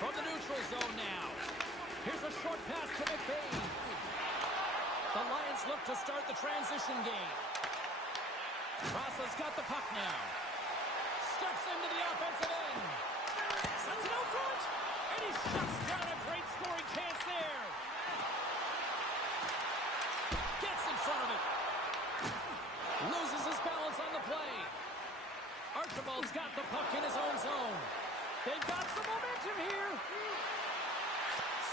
From the neutral zone now. Here's a short pass to McBain. The Lions look to start the transition game. Rosa's got the puck now. Steps into the offensive end. Sends it out front. And he shuts down a great scoring chance there. Gets in front of it. Loses his balance on the play. Archibald's got the puck in his own zone. They've got some momentum here.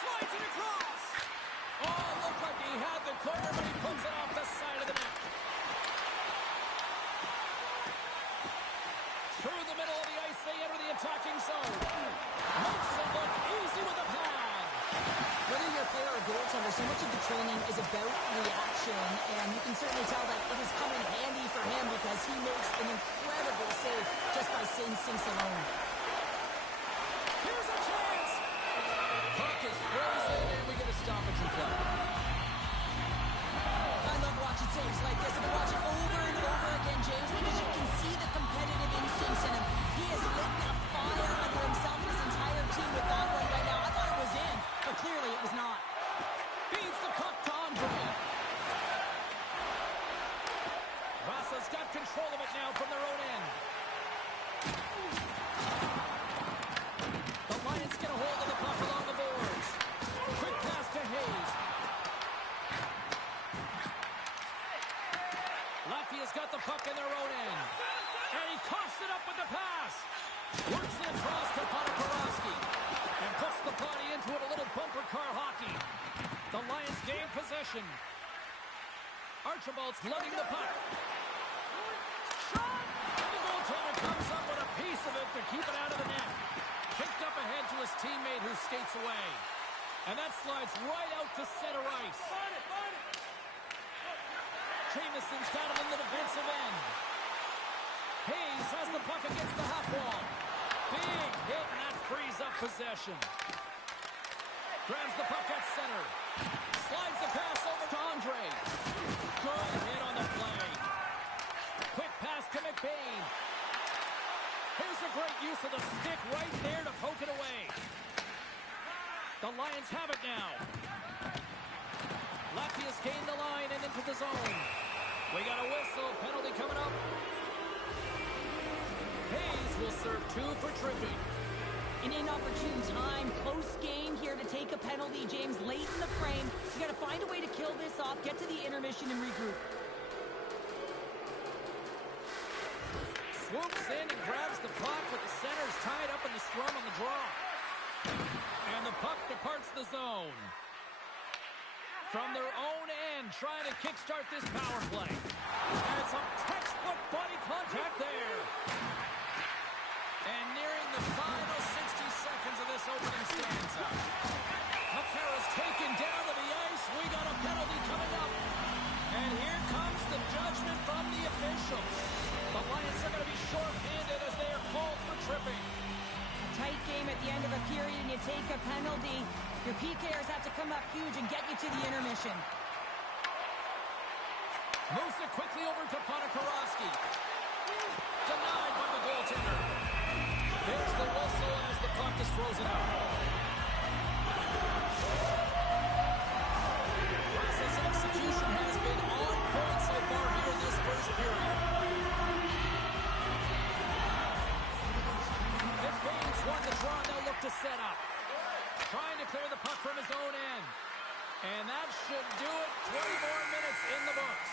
Slides it across. Oh, looked like he had the corner, but he puts it off the side of the net. Through the middle of the ice, they enter the attacking zone. Makes it look easy with a pad. Whether you're a player or goaltender, so much of the training is about reaction, and you can certainly tell that it has come in handy for him because he makes an incredible save just by instincts alone. Here's a chance. Puck is frozen, and we get a stoppage in play. I love watching saves like this, and to watch it over and over again, James, because you can see the competitive instincts in him. He is lit a fire under himself and his entire team with that one right now. I thought it was in, but clearly it was not. Feeds the puck to Andre. Vasa's got control of it now from their own end. The Lions get a hold of the puck along the boards. Quick pass to Hayes. Latvia's got the puck in their own end. And he coughs it up with the pass. Works it across to Podoporoski. And puts the body into it, a little bumper car hockey. The Lions gain possession. Archibald's lugging the puck. Shot! And the goaltender comes up with a piece of it to keep it out of the net. Kicked up ahead to his teammate who skates away. And that slides right out to center ice. Jamieson's got him in the defensive end. Hayes has the puck against the half wall. Big hit, and that frees up possession. Grabs the puck at center. Slides the pass over to Andre. Good hit on the play. Quick pass to McBain. Here's a great use of the stick right there to poke it away. The Lions have it now. Latvia's gained the line and into the zone. We got a whistle. Penalty coming up. Hayes will serve 2 for tripping. An inopportune time, close game here to take a penalty, James, late in the frame. You got to find a way to kill this off, get to the intermission and regroup. Swoops in and grabs the puck, but the center's tied up in the scrum on the draw. And the puck departs the zone. From their own end, trying to kickstart this power play. And it's a textbook body contact there. And nearing the final 60 seconds of this opening stanza. Matera's taken down to the ice. We got a penalty coming up. And here comes the judgment from the officials. The Lions are going to be short-handed as they are called for tripping. A tight game at the end of a period and you take a penalty. Your PKers have to come up huge and get you to the intermission. Moves it quickly over to Podoporoski. Denied by the goaltender. There's the whistle as the puck is frozen out. Rosa's execution has been on point so far here in this first period. McBain's won the draw, and they'll look to set up. Trying to clear the puck from his own end. And that should do it. 20 more minutes in the books.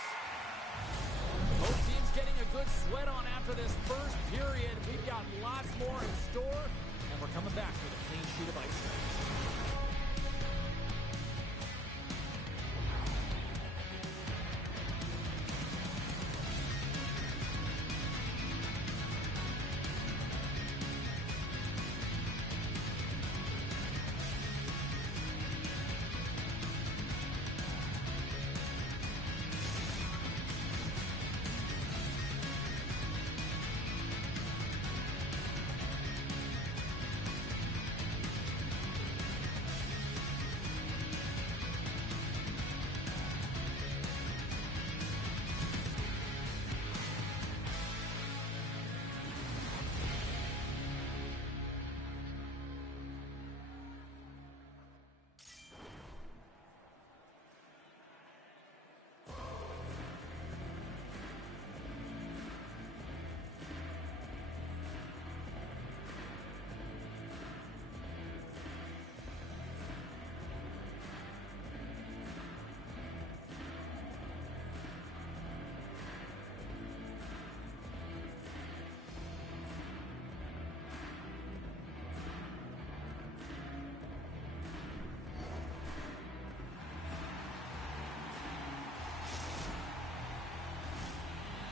Both teams getting a good sweat on after this first period. We've got lots more in store, and we're coming back with a clean sheet of ice.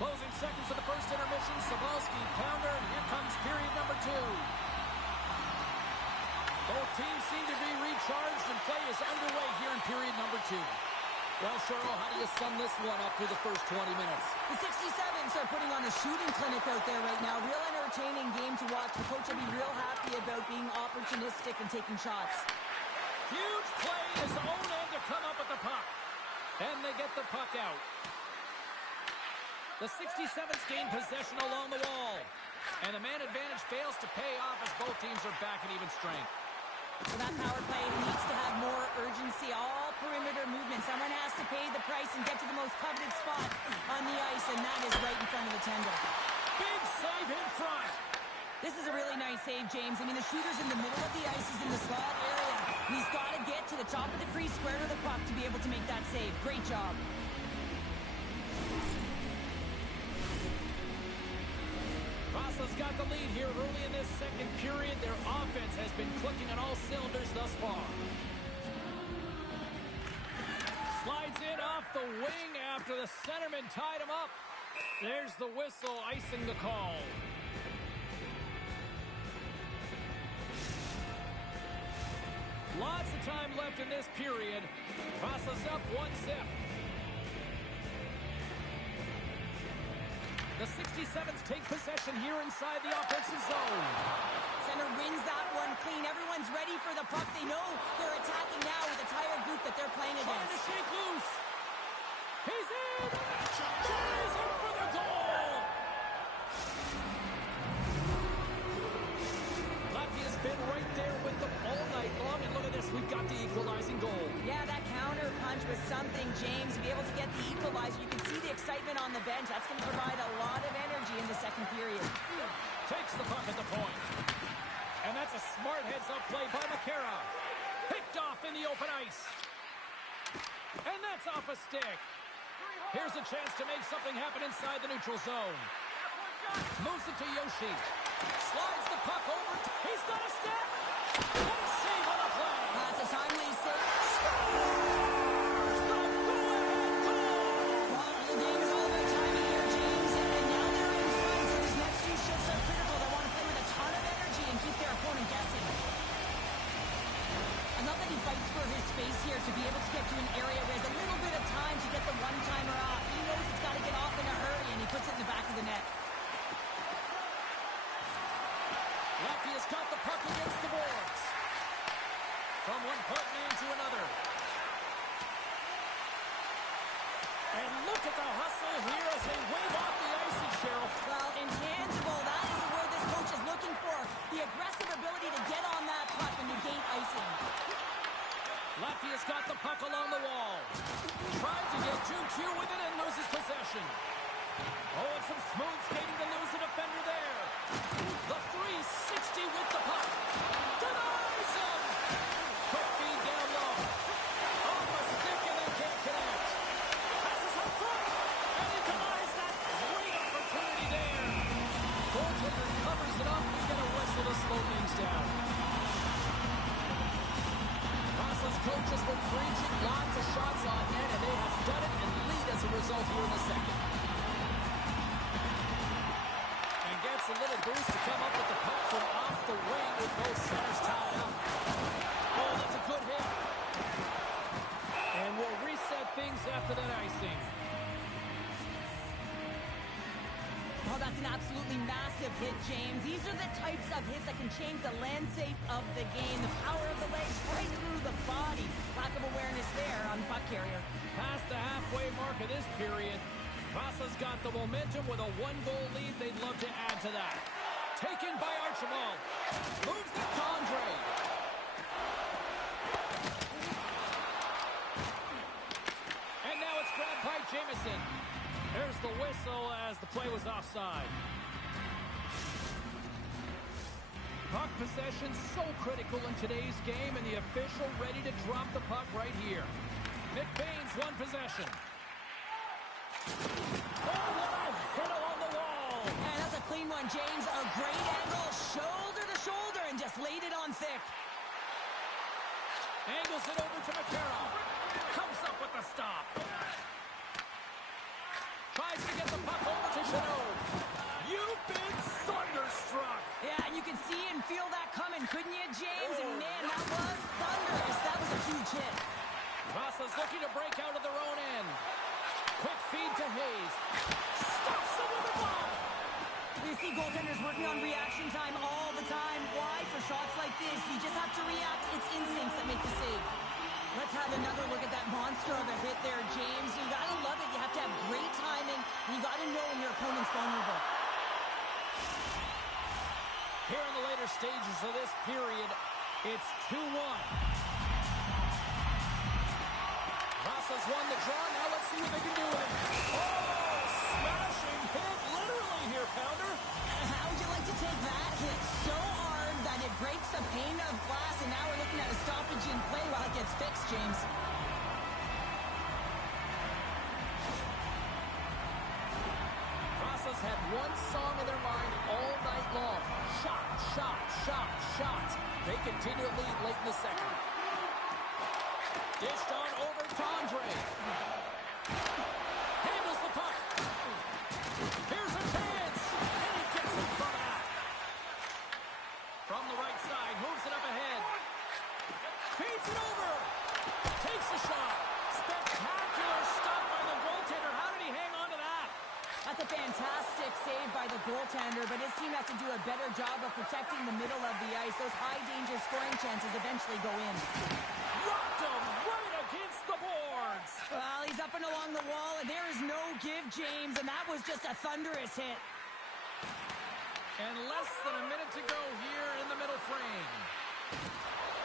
Closing seconds of the first intermission. Sabalski, pounder, and here comes period number 2. Both teams seem to be recharged, and play is underway here in period number 2. Well, Cheryl, how do you sum this one up through the first 20 minutes? The 67s are putting on a shooting clinic out there right now. Real entertaining game to watch. The coach will be real happy about being opportunistic and taking shots. Huge play is own end to come up with the puck. And they get the puck out. The 67s gain possession along the wall. And the man advantage fails to pay off as both teams are back at even strength. So that power play needs to have more urgency. All perimeter movement. Someone has to pay the price and get to the most coveted spot on the ice, and that is right in front of the tender. Big save in front. This is a really nice save, James. I mean, the shooter's in the middle of the ice. He's in the slot area. And he's got to get to the top of the crease, square to the puck to be able to make that save. Great job. Vasa's got the lead here early in this second period. Their offense has been clicking on all cylinders thus far. Slides in off the wing after the centerman tied him up. There's the whistle, icing the call. Lots of time left in this period. Vasa's up 1-0. The 67s take possession here inside the offensive zone. Center wins that one clean. Everyone's ready for the puck. They know they're attacking now with a tired group that they're playing Trying against. to shake loose. He's in. He's in for the goal. Latvia's been right there with them all night long. And look at this. We've got the equalizing goal. Yeah, that counter punch was something, James. To be able to get the equalizer, you can see the excitement on the bench. That's going to provide a lot of energy in the second period. Takes the puck at the point. And that's a smart heads-up play by McCara. Picked off in the open ice. And that's off a stick. Here's a chance to make something happen inside the neutral zone. Moves it to Yoshi. Slides the puck over. He's got a step. And a save on the play. That's a timely save. The game is all about timing here, James. And now they're in front, so these next few shifts are critical. They want to play with a ton of energy and keep their opponent guessing. I love that he fights for his space here to be able to get to an area where there's a little bit of time to get the one-timer off. He knows it's got to get off in a hurry, and he puts it in the back of the net. Latvia's got the puck against the boards. From one part man to another. And look at the hustle here as they wave off the icing, Cheryl. Well, intangible, that is the word this coach is looking for. The aggressive ability to get on that puck and negate icing. Latvia's got the puck along the wall. Tried to get 2Q with it and loses possession. Oh, and some smooth skating to lose a defender there. The 360 with the puck. Denies him. Quick feed down low. Off a stick and they can't connect. Passes up front. And he denies that. Great opportunity there. Goaltender covers it up. We get a whistle to slow things down. Vasa's coaches were preaching lots of shots on net, and they have done it and lead as a result here in the second. And gets a little boost to come up with the puck from off the wing with both centers tied up. Oh, that's a good hit. And we'll reset things after that icing. Oh, that's an absolutely massive hit, James. These are the types of hits that can change the landscape of the game. The power of the legs right through the body. Lack of awareness there on the puck carrier. Past the halfway mark of this period, Vasa's got the momentum with a one-goal lead. They'd love to add to that. Taken by Archibald. Moves it to Andre. And now it's grabbed by Jamison. There's the whistle as the play was offside. Puck possession so critical in today's game, and the official ready to drop the puck right here. Nick Baines won possession. Oh, what a hit along the wall. And that's a clean one, James. A great angle, shoulder to shoulder, and just laid it on thick. Angles it over to McCarroll. Comes up with the stop. Tries to get the puck over to Chanot. You've been thunderstruck. Yeah, and you can see and feel that coming, couldn't you, James? And man, that was thunderous. That was a huge hit. Vasa's looking to break out of their own end. Quick feed to Hayes. Stops him with a glove. You see goaltenders working on reaction time all the time. Why? For shots like this, you just have to react. It's instincts that make the save. Let's have another look at that monster of a hit there, James. You gotta love it. You have to have great timing, and you gotta know when your opponent's vulnerable. Here in the later stages of this period, it's 2-1. Vasa's won the draw. Now let's see what they can do with it. Oh, smashing hit literally here, Pounder. How would you like to take that hit so hard that it breaks the pane of glass, and now we're looking at a stoppage in play while it gets fixed, James? Vasa's had one song in their mind all night long. Shot, shot, shot, shot. They continue to lead late in the second. Dished on over to Andre. Handles the puck. Here's a chance. And he gets it from that. From the right side, moves it up ahead. Feeds it over. Takes a shot. Spectacular stop by the goaltender. How did he hang on to that? That's a fantastic save by the goaltender, but his team has to do a better job of protecting the middle of the ice. Those high-danger scoring chances eventually go in. Rocked him right against the boards. Well, he's up and along the wall, and there is no give, James, and that was just a thunderous hit. And less than a minute to go here in the middle frame.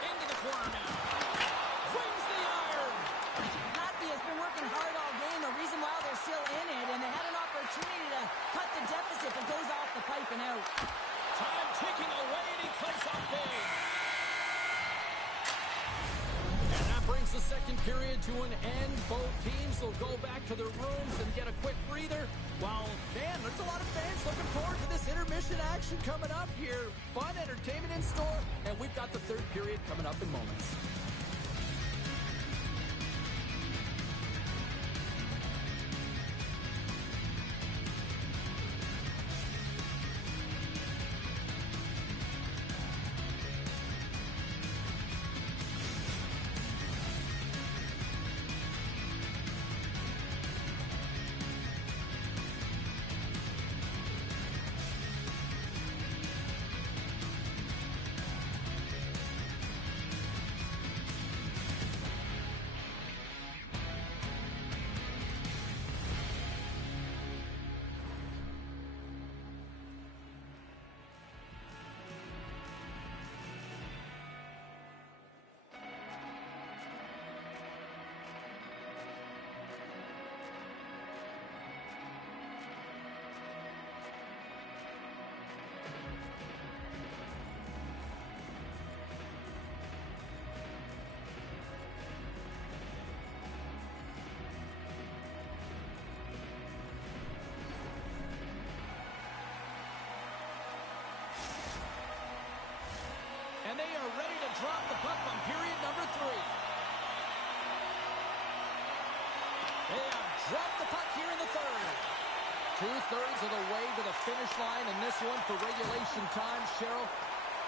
Into the corner now. Flings the iron. Latvia's been working hard all game, a reason why they're still in it, and they had an opportunity to cut the deficit, but goes off the pipe and out. Time ticking away, and he comes up big. And that brings the second period to an end. Both teams will go back to their rooms and get a quick breather. While, man, there's a lot of fans looking forward to this intermission action coming up here. Fun entertainment in store, and we've got the third period coming up in moments. And they are ready to drop the puck on period number 3. They have dropped the puck here in the third. 2/3 of the way to the finish line in this one for regulation time. Cheryl,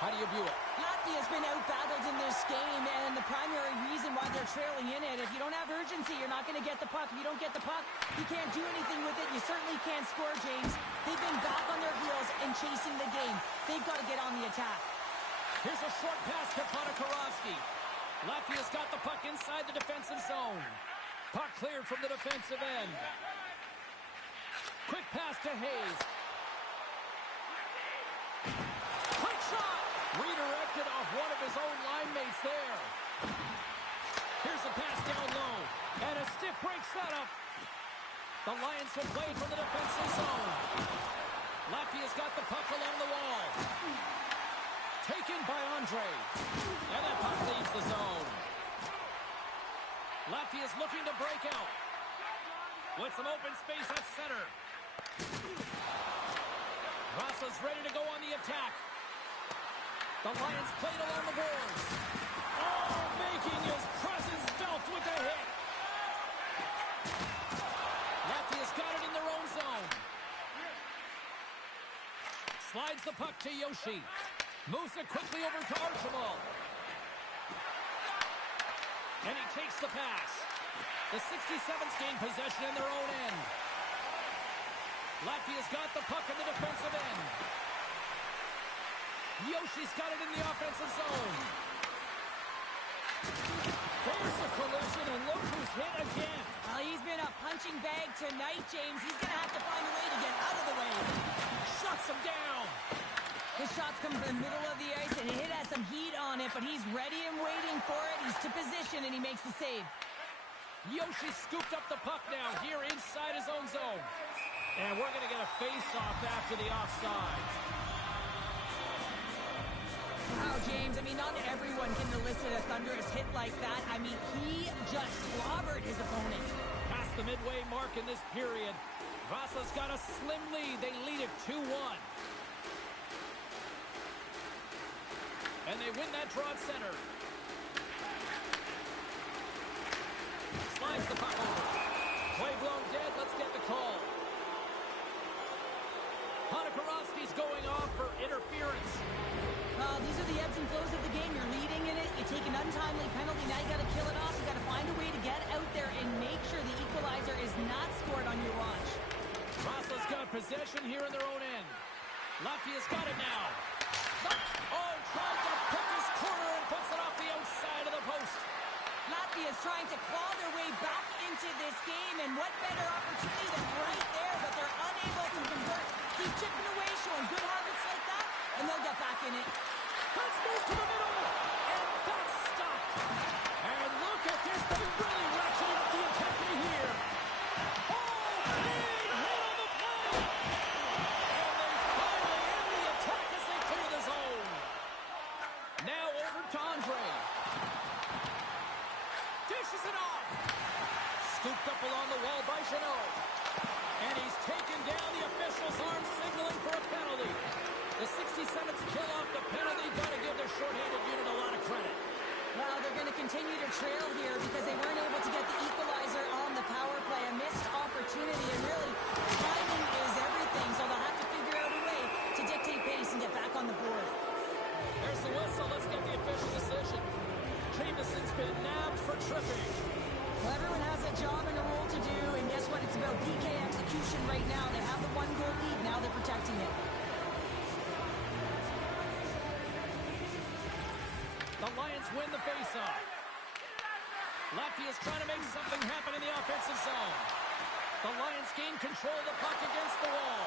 how do you view it? Latvia's been out-battled in this game, and the primary reason why they're trailing in it, if you don't have urgency, you're not going to get the puck. If you don't get the puck, you can't do anything with it. You certainly can't score, James. They've been back on their heels and chasing the game. They've got to get on the attack. Here's a short pass to Podakarovsky. Latvia's got the puck inside the defensive zone. Puck cleared from the defensive end. Quick pass to Hayes. Quick shot! Redirected off one of his own line mates there. Here's a pass down low. And a stiff break setup. The Lions will play from the defensive zone. Latvia's got the puck along the wall. Taken by Andre. And that puck leaves the zone. Latvia's looking to break out. With some open space at center. Vasa's ready to go on the attack. The Lions played along the boards. Oh, making his presence felt with the hit. Latvia's got it in their own Slides the puck to Yoshi. Moves it quickly over to Archibald. And he takes the pass. The 67's gain possession in their own end. Latvia's got the puck in the defensive end. Yoshi's got it in the offensive zone. There's the collision, and look who's hit again. He's been a punching bag tonight, James. He's going to have to find a way to get out of the way. Shuts him down. His shots come from the middle of the ice, and it has some heat on it, but he's ready and waiting for it. He's to position, and he makes the save. Yoshi scooped up the puck now here inside his own zone. And we're going to get a face-off after the offside. Wow, James, I mean, not everyone can elicit a thunderous hit like that. I mean, he just clobbered his opponent. Past the midway mark in this period, Vasa's got a slim lead. They lead it 2-1. And they win that draw at center. Slides the puck over. Play blown dead. Let's get the call. Ponikarovsky's going off for interference. These are the ebbs and flows of the game. You're leading in it. You take an untimely penalty. Now you got to kill it off. You got to find a way to get out there and make sure the equalizer is not scored on your watch. Vasa's got possession here in their own end. Latvia's got it now. Oh, tried to pick his corner and puts it off the outside of the post. Latvia's trying to claw their way back into this game, and what better opportunity than right there, but they're unable to convert. Keep chipping away, showing good habits like that, and they'll get back in it. Let's move to the middle, and that's stopped. And look at this, they really ratcheted up the intensity here. Oh, big hit on the play. And they finally end the attack as they clear the zone. Now over to Andre. Dishes it off. Scooped up along the wall by Chanot. And he's taken down. The officials aren't signaling for a penalty. The 67th kill off the penalty. Got to give their shorthanded unit a lot of credit. Well, they're going to continue to trail here because they weren't able to get the equalizer on the power play. A missed opportunity, and really, timing is everything, so they'll have to figure out a way to dictate pace and get back on the board. There's the whistle. Let's get the official decision. Jameson's been nabbed for tripping. Well, everyone has a job and a role to do, and guess what? It's about PK execution right now. They have the one-goal lead. Now they're protecting it. The Lions win the face-off. Latvia's trying to make something happen in the offensive zone. The Lions gain control of the puck against the wall.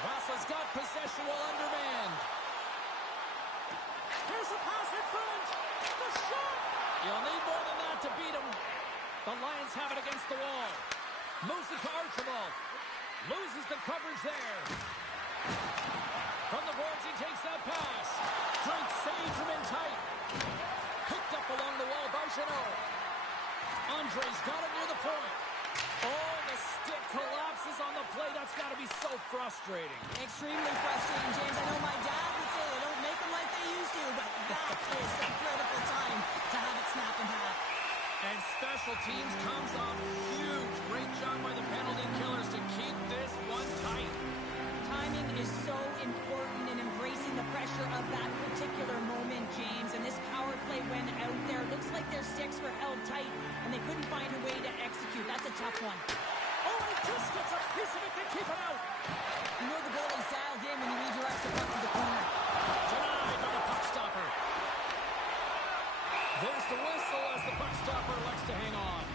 Vasa's got possession while undermanned. Here's a pass in front. The shot. You'll need more than that to beat him. The Lions have it against the wall. Moves it to Archibald. Loses the coverage there. From the boards, he takes that pass. Great save from in tight. Picked up along the wall by Chanot. Andre's got it near the point. Oh, the stick collapses on the play. That's got to be so frustrating. Extremely frustrating, James. I know my dad would say they don't make them like they used to, but that is a critical time to have it snap in half. And special teams comes off huge. Great job by the penalty killers to keep this one tight. Timing is so important in embracing the pressure of that particular moment, James. And this power play when out there, looks like their sticks were held tight, and they couldn't find a way to execute. That's a tough one. Oh, he just gets a piece of it to keep it out. You know the goalie's dialed in when he redirects the puck to the corner. Denied by the puck stopper. There's the whistle as the puck stopper elects to hang on.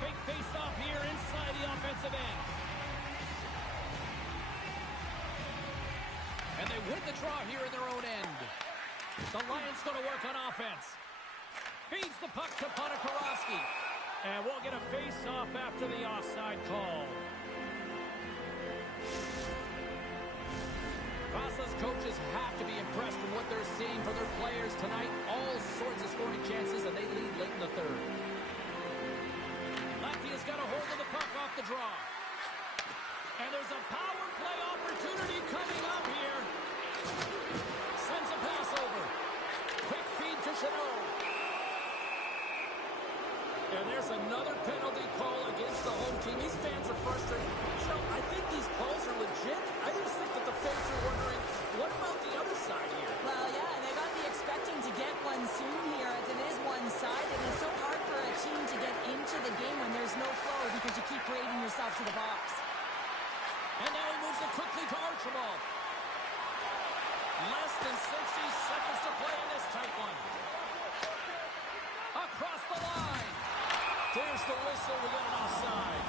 Big face-off here inside the offensive end. And they win the draw here in their own end. The Lions going to work on offense. Feeds the puck to Ponikarovsky. And we'll get a face-off after the offside call. Vasa's coaches have to be impressed with what they're seeing from their players tonight. All sorts of scoring chances, and they lead late in the third. Latvia's got a hold of the puck off the draw. And there's a power play opportunity coming up here. Sends a pass over. Quick feed to Chanot. And there's another penalty call against the home team. These fans are frustrated. So I think these calls are legit. I just think that the fans are wondering, what about the other side here? Well, yeah, they got to be expecting to get one soon here, as it is one-sided. It's so hard for a team to get into the game when there's no flow because you keep parading yourself to the box. And now he moves it quickly to Archibald. Less than 60 seconds to play in this tight one. Across the line. There's the whistle. We got an offside.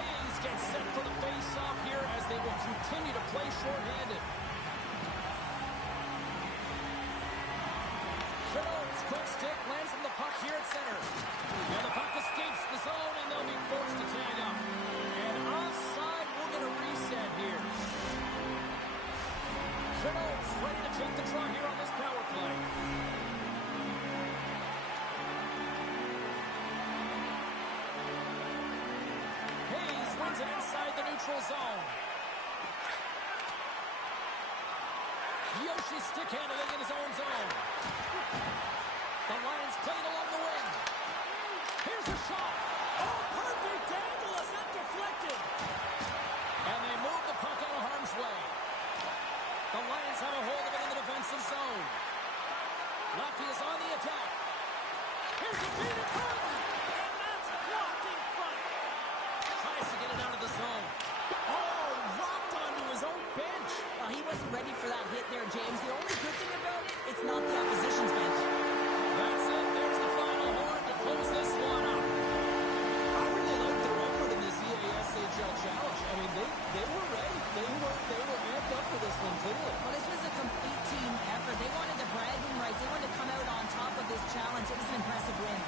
Hayes gets set for the face-off here as they will continue to play shorthanded. Chanot's quick stick lands from the puck here at center. And the puck escapes the zone, and they'll be forced to tag up. And offside, we'll get a reset here. Chanot's ready to take the draw here on this power play. Hayes wins it inside the neutral zone. Yoshi stick handling in his own zone. The Lions played along the wing. Here's a shot. Oh, perfect angle. Is that deflected? And they move the puck out of harm's way. The Lions have a hold of it in the defensive zone. Latvia's on the attack. Here's a feed in front. And that's blocked in front. Tries to get it out of the zone. Oh, rocked onto his own bench. Well, he wasn't ready for that hit there, James. The only good thing about it, it's not the opposition's bench. That's it. There's the final horn to close this one up. I really like their effort in this EASHL challenge. I mean, they were ready. They were amped up for this one, clearly. Well, this was a complete team effort. They wanted the bragging rights. They wanted to come out on top of this challenge. It was an impressive win.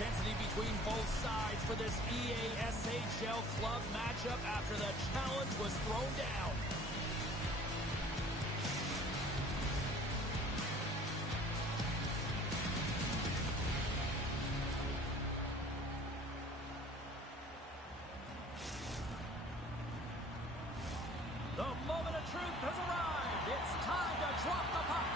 intensity between both sides for this EASHL club matchup after the challenge was thrown down. The moment of truth has arrived. It's time to drop the puck.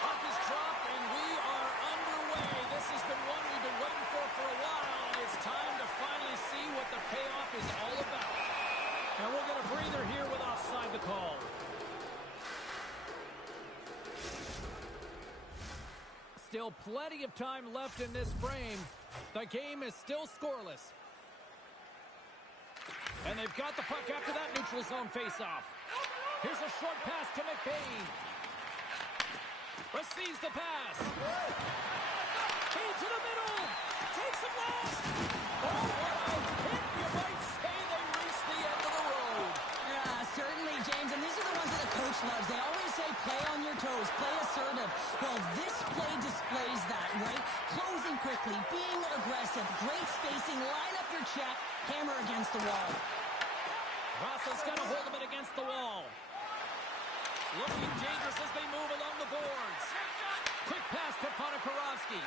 Puck is dropped, and we are underway. This has been one we've been waiting for a while, and it's time to finally see what the payoff is all about. And we'll get a breather here with offside the call. Still plenty of time left in this frame. The game is still scoreless. And they've got the puck after that neutral zone faceoff. Here's a short pass to McBain. Receives the pass. Feed to the middle. Takes it last. Oh, what a hit. You might say they reached the end of the road. Yeah, certainly, James. And these are the ones that the coach loves. They always say play on your toes, play assertive. Well, this play displays that, right? Closing quickly, being aggressive, great spacing, line up your check, hammer against the wall. Ross's got to hold him against the wall. Looking dangerous as they move along the boards. Quick pass to Ponikarovsky.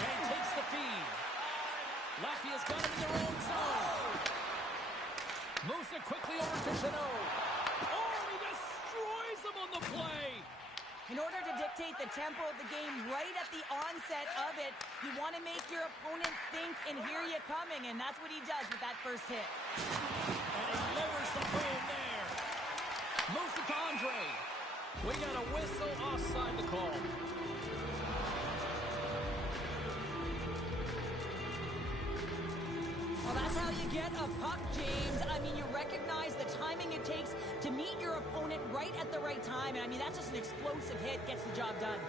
And takes the feed. Latvia's got him in their own zone. Moves it quickly over to Chanot. Oh, he destroys him on the play. In order to dictate the tempo of the game right at the onset of it, you want to make your opponent think and hear you coming, and that's what he does with that first hit. And he lowers the boom there. Moves it to Andre. We got a whistle offside the call. Well, that's how you get a puck, James. I mean, you recognize the timing it takes to meet your opponent right at the right time. And, I mean, that's just an explosive hit. Gets the job done.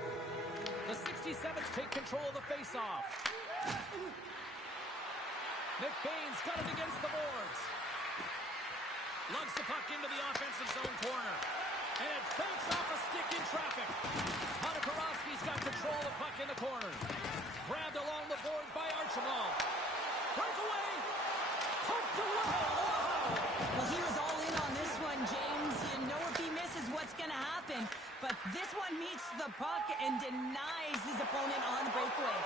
The 67s take control of the faceoff. McBain's got it against the boards. Lugs the puck into the offensive zone corner. And it banks off a stick in traffic. Ponikarovsky's got control of the puck in the corner. Grabbed along the boards by Archibald. Breakaway! Poked away! Wow! Well, he was all in on this one, James. You know if he misses what's going to happen. But this one meets the puck and denies his opponent on the breakaway.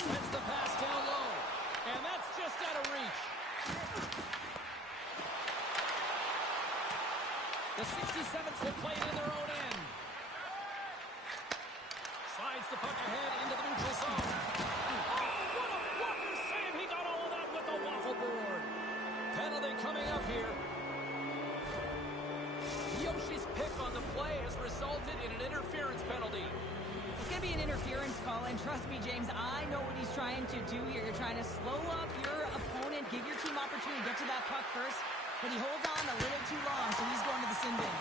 Sends the pass down low. And that's just out of reach. The 67s will play it in their own end. Slides the puck ahead into the neutral zone. Oh, what a blocker save! He got all of that with the waffle board. Penalty coming up here. Yoshi's pick on the play has resulted in an interference penalty. It's going to be an interference call, and trust me, James, I know what he's trying to do here. You're trying to slow up your opponent, give your team opportunity to get to that puck first, but he holds on a little too long, so he's going to the sin bin.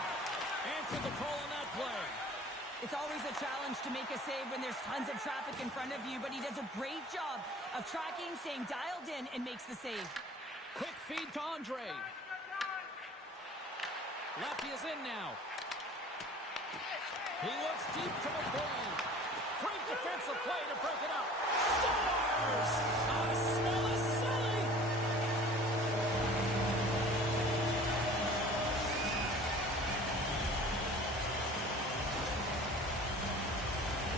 Answer the call on that play. It's always a challenge to make a save when there's tons of traffic in front of you, but he does a great job of tracking, staying dialed in, and makes the save. Quick feed to Andre. Latvia's in now. He looks deep to McBain. Great defensive play to break it up. Stars! Smell is silly!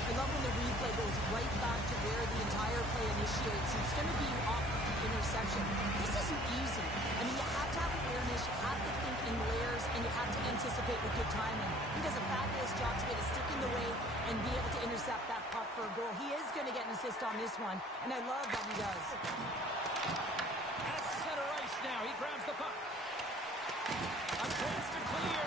I love when the replay goes right back to where the entire play initiates. It's going to be off interception. This isn't easy. I mean, you have to have awareness, you have to think in layers, and you have to anticipate with good timing. He does a fabulous job to get a stick in the way and be able to intercept that puck for a goal. He is going to get an assist on this one, and I love that he does. That's center ice now. He grabs the puck. A chance to clear.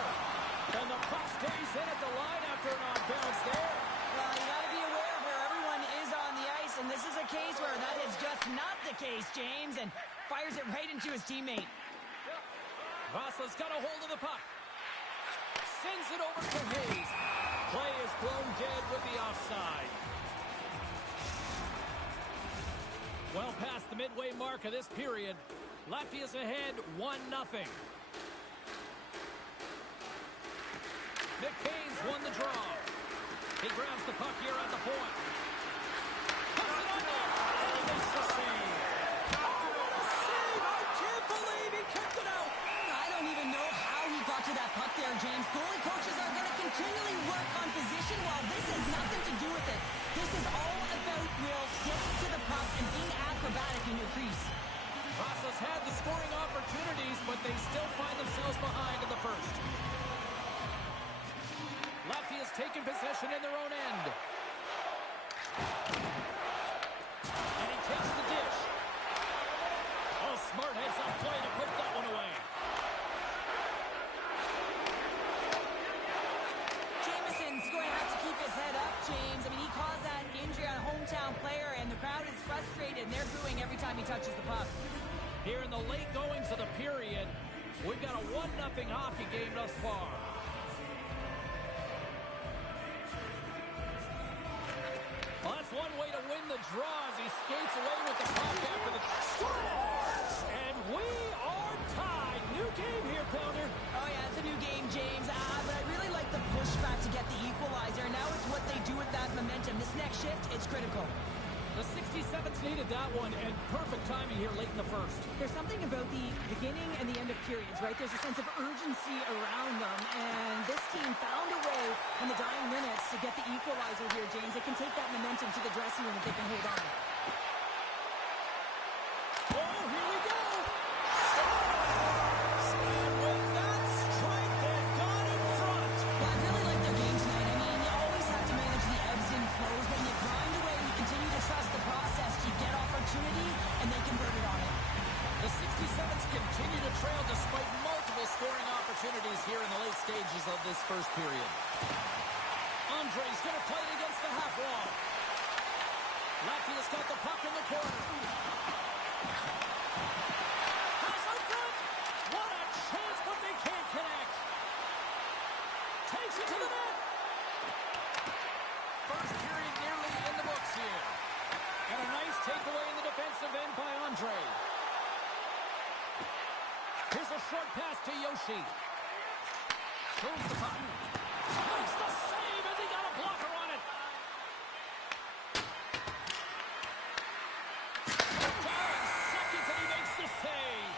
And the puck stays in at the line after an off-bounce there. Well, you got to be aware of where everyone is on the ice, and this is a case where that is just not the case, James, and fires it right into his teammate. Vasa's got a hold of the puck. Sends it over to Hayes. Play is blown dead with the offside. Well past the midway mark of this period, Latvia's ahead 1-0. McCain's won the draw. He grabs the puck here at the point. Puts it on net. And he makes the save. What a save! I can't believe he kept it out. I don't even know how he got to that puck there, James. Goalie coaches are going to continually work on position while this has nothing to do with it. This is all about Will getting to the puck and being acrobatic in your crease. Process had the scoring opportunities, but they still find themselves behind in the first. Latvia has taken possession in their own end. And he takes the dish. Oh, smart heads-up play to put that one away. Jameson's going to have to keep his head up, James. I mean, he caused that injury on a hometown player, and the crowd is frustrated, and they're booing every time he touches the puck. Here in the late goings of the period, we've got a 1-0 hockey game thus far. Well, that's one way to win the draw as he skates away with the puck after the scores! And we are tied. New game here, Pounder. Oh, yeah, it's a new game, James. But I really like the pushback to get the equalizer. Now it's what they do with that momentum. This next shift, it's critical. The 67th needed that one, and perfect timing here late in the first. There's something about the beginning and the end of periods, right? There's a sense of urgency around them, and this team found a way in the dying minutes to get the equalizer here, James. They can take that momentum to the dressing room if they can hold on. Oh, here we go! Scores! And with that strike, they've gone in front. Well, I really like their game tonight. I mean, you always have to manage the ebbs and flows, but you grind away and you continue to trust the process. You get opportunity, and they convert it on it. The 67s continue to trail despite multiple scoring opportunities here in the late stages of this first period. Andre's going to play it against the half wall. Latvia's got the puck in the corner. Pass out front. What a chance, but they can't connect. Takes it to the net. First period nearly in the books here. And a nice takeaway in the defensive end by Andre. Here's a short pass to Yoshi. Moves the puck. Makes the save as he got a blocker on it. Seconds and he makes the save.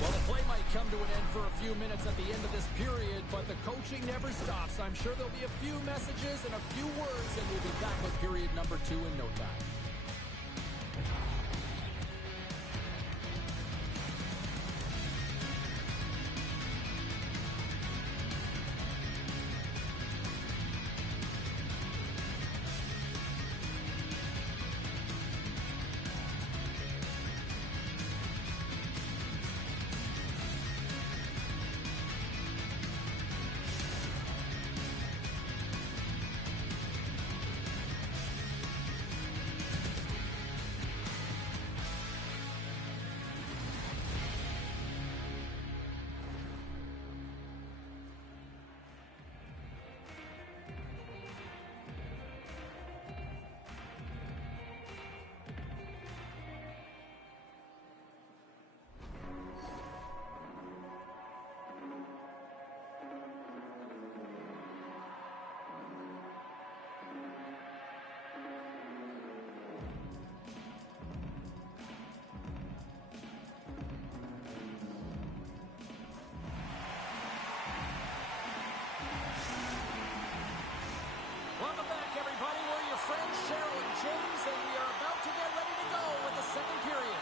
Well, the play might come to an end for a few minutes at the end of this period, but the coaching never stops. I'm sure there'll be a few messages and a few words, and we'll be back with period number 2 in no time. James, and we are about to get ready to go with the second period.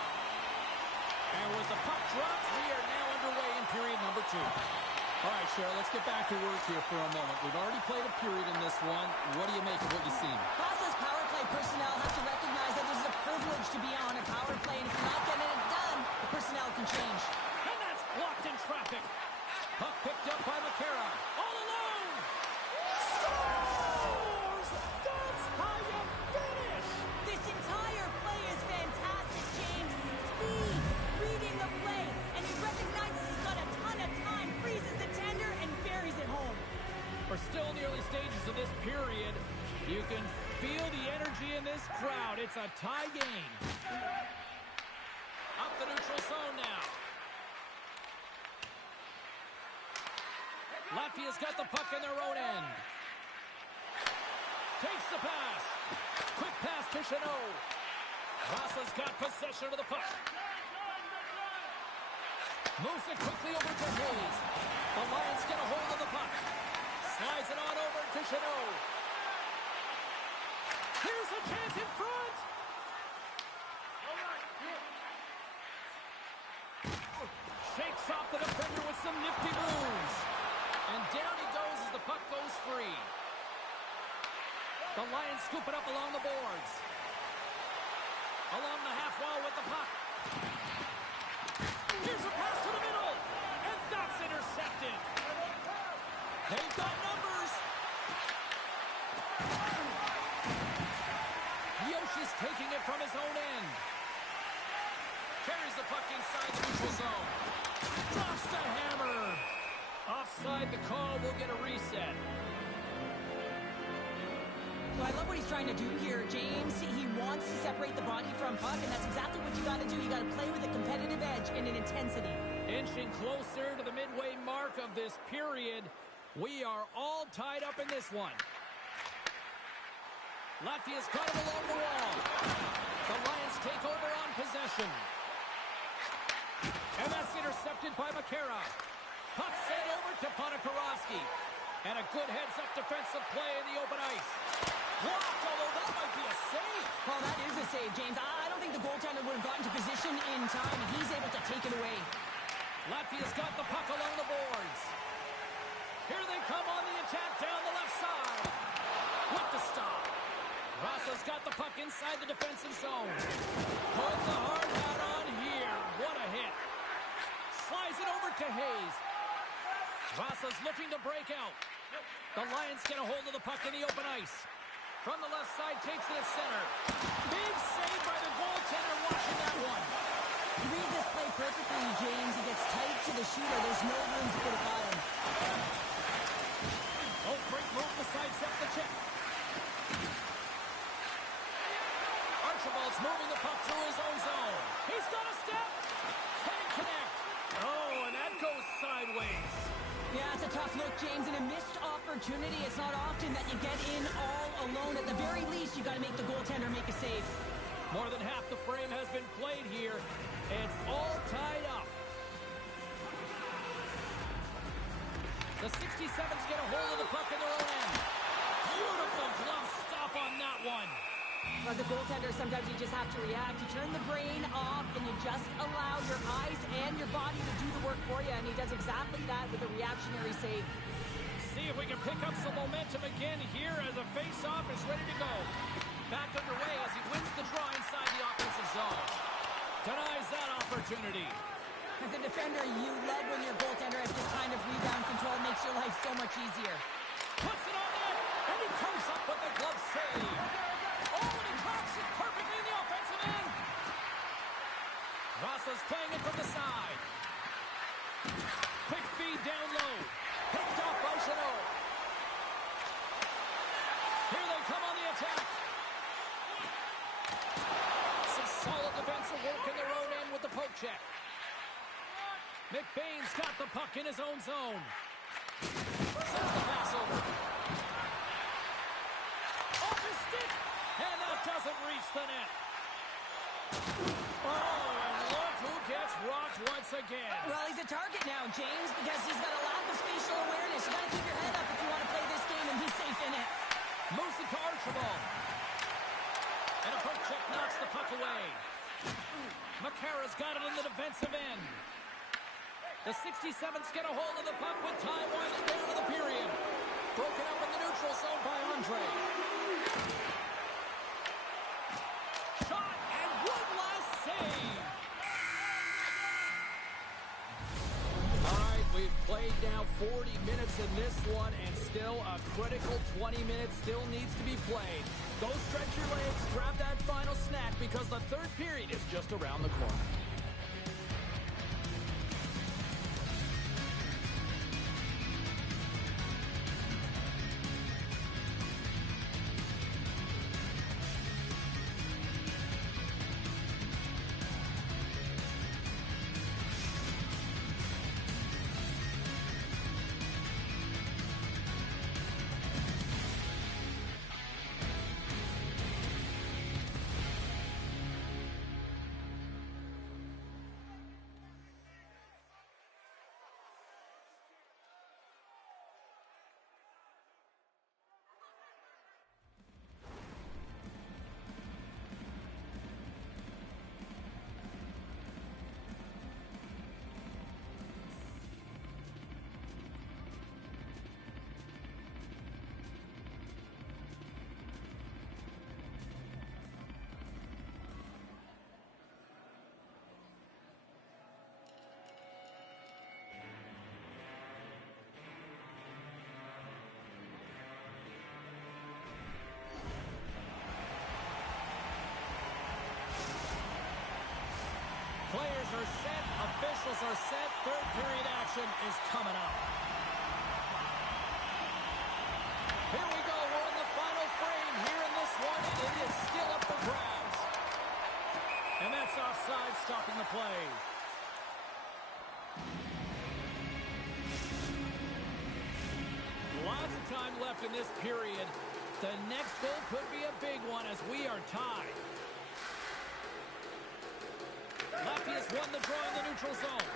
And with the puck dropped, we are now underway in period number 2. All right, Cheryl, let's get back to work here for a moment. We've already played a period in this one. What do you make of what you've seen? Process power play personnel have to recognize that this is a privilege to be on a power play, and if you're not getting it done, the personnel can change. And that's blocked in traffic. Puck picked up by McCarra. All alone. Scores! That's how you finish. This entire play is fantastic, James. Speed, reading the play, and he recognizes he's got a ton of time, freezes the tender, and buries it home. We're still in the early stages of this period. You can feel the energy in this crowd. It's a tie game. Up the neutral zone now. Latvia's got the puck in their own end. Takes the pass. Quick pass to Chanot. Vasa's got possession of the puck. Moves it quickly over to Hayes. The Lions get a hold of the puck. Slides it on over to Chanot. Here's a chance in front. Shakes off the defender with some nifty moves. And down he goes as the puck goes free. The Lions scoop it up along the boards. Along the half wall with the puck. Here's a pass to the middle. And that's intercepted. They've got numbers. Yoshi's taking it from his own end. Carries the puck inside the neutral zone. Drops the hammer. Offside the call. Will get a reset. Well, I love what he's trying to do here, James. He wants to separate the body from puck, and that's exactly what you got to do. You got to play with a competitive edge and an intensity. Inching closer to the midway mark of this period. We are all tied up in this one. Latvia's got him along the wall. The Lions take over on possession. And that's intercepted by Makera. Puck sent over to Ponikarovsky. And a good heads-up defensive play in the open ice. Blocked, although that might be a save. Well, that is a save, James. I don't think the goaltender would have gotten to position in time, and he's able to take it away. Latvia's got the puck along the boards. Here they come on the attack down the left side. With the stop. Vasa's got the puck inside the defensive zone. Put the hard hat on here. What a hit. Slides it over to Hayes. Vasa's looking to break out. The Lions get a hold of the puck in the open ice. From the left side, takes it at center. Big save by the goaltender watching that one. You read this play perfectly, James. He gets tight to the shooter. There's no room to put it by him. Oh, great move to sidestep the check. Archibald's moving the puck through his own zone. He's got a step. Can't connect. Oh, and that goes sideways. Yeah, it's a tough look, James, and a missed opportunity. It's not often that you get in all alone. At the very least, you got to make the goaltender make a save. More than half the frame has been played here. It's all tied up. The 67s get a hold of the puck in their own end. Beautiful glove stop on that one. As a goaltender, sometimes you just have to react. You turn the brain off, and you just allow your eyes and your body to do the work for you, and he does exactly that with a reactionary save. See if we can pick up some momentum again here as a face-off is ready to go. Back underway as he wins the draw inside the offensive zone. Denies that opportunity. As a defender, you love when your goaltender has this kind of rebound control. It makes your life so much easier. Puts it on net, and he comes up with the glove save. Oh, and he drops it perfectly in the offensive end. Vasa's playing it from the side. Quick feed down low. Picked off by Chanot. Here they come on the attack. Some solid defensive work in their own end with the poke check. McBain's got the puck in his own zone. Sends the pass over. Off his stick. And that doesn't reach the net. Oh, and look who gets rocked once again. Well, he's a target now, James, because he's got a lack of spatial awareness. You got to keep your head up if you want to play this game and be safe in it. Moves it to Archibald. And a poke check knocks the puck away. Makera's got it in the defensive end. The 67s get a hold of the puck with time winding down to the period. Broken up in the neutral zone by Andre. Shot and one last save. All right, we've played now 40 minutes in this one, and still a critical 20 minutes still needs to be played. Go stretch your legs, grab that final snack, because the third period is just around the corner. Players are set. Officials are set. Third period action is coming up. Here we go. We're in the final frame here in this one, and it is still up for grabs. And that's offside, stopping the play. Lots of time left in this period. The next goal could be a big one as we are tied. Lefty has won the draw in the neutral zone.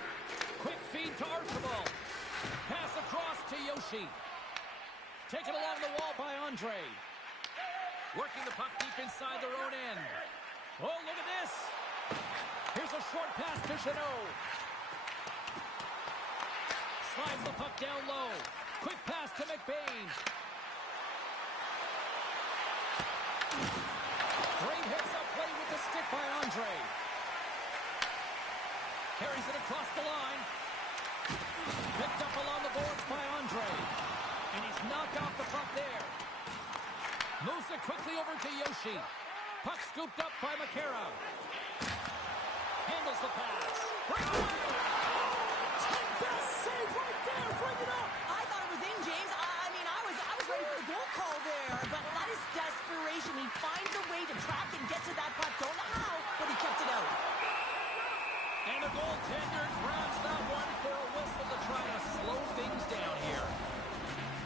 Quick feed to Archibald. Pass across to Yoshi. Taken along the wall by Andre. Working the puck deep inside their own end. Oh, look at this. Here's a short pass to Chanot. Slides the puck down low. Quick pass to McBain. Great heads-up play with the stick by Andre. Carries it across the line. Picked up along the boards by Andre. And he's knocked off the puck there. Moves it quickly over to Yoshi. Puck scooped up by McCarra. Handles the pass. Bring it away! Best save right there. Bring it up. I thought it was in, James. I was ready for the goal call there. But that is desperation. He finds a way to track and get to that puck. Don't know how, but he kept it out. And the goaltender grabs that one for a whistle to try to slow things down here.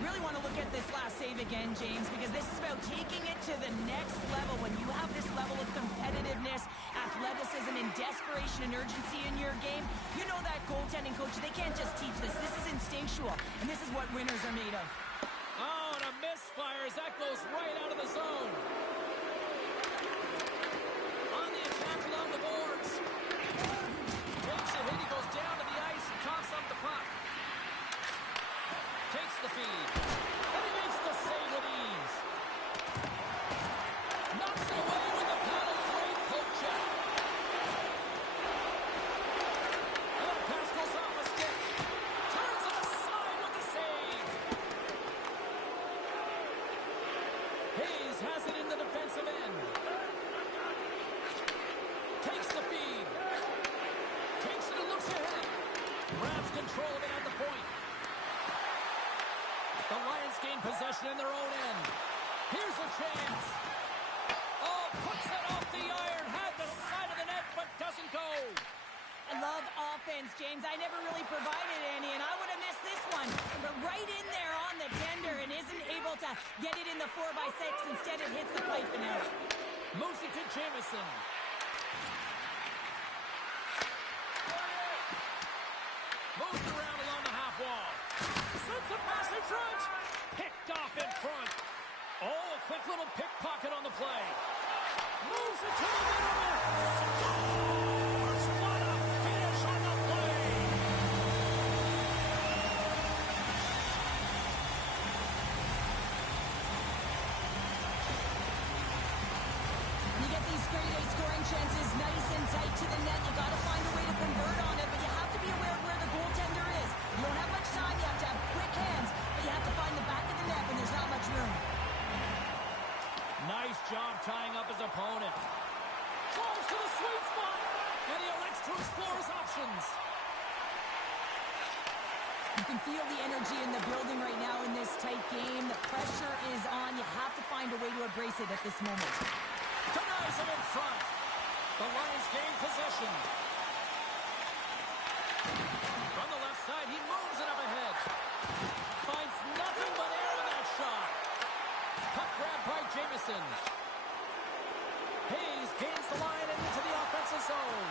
Really want to look at this last save again, James, because this is about taking it to the next level. When you have this level of competitiveness, athleticism, and desperation and urgency in your game, you know that goaltending coach, they can't just teach this. This is instinctual, and this is what winners are made of. Oh, and a misfire as that goes right out of the zone. On the attack along the boards. Takes a hit, he goes down to the ice and coughs up the puck. Takes the feed. And he makes the save with ease. Knocks it away with the paddle. Great poke check. And that pass goes off a stick. Turns it aside with the save. Hayes has it in the defensive end. Takes the feed. Takes it and looks ahead. Grabs control of it at the point. The Lions gain possession in their own end. Here's a chance. Oh, puts it off the iron. Had the side of the net, but doesn't go. I love offense, James. I never really provided any, and I would have missed this one. But right in there on the tender and isn't able to get it in the 4x6. Instead, it hits the pipe and out. Moves it to Jamison. Moves around along the half wall. Sends a pass in front. Picked off in front. Oh, a quick little pickpocket on the play. Moves it to the middle. Scores! What a finish on the play. You get these grade A scoring chances nice and tight to the net. You got to find a way to convert on it, but you have to be aware of where the goaltender is. You don't have much time. You have to have quick hands, but you have to find the back of the net when there's not much room. Nice job tying up his opponent. Falls to the sweet spot, and he elects to explore his options. You can feel the energy in the building right now in this tight game. The pressure is on. You have to find a way to embrace it at this moment. Denies him in front. The Lions gain possession. From the left side, he moves it up ahead. Finds nothing but air in that shot. Puck grab by Jamison. Hayes gains the line and into the offensive zone.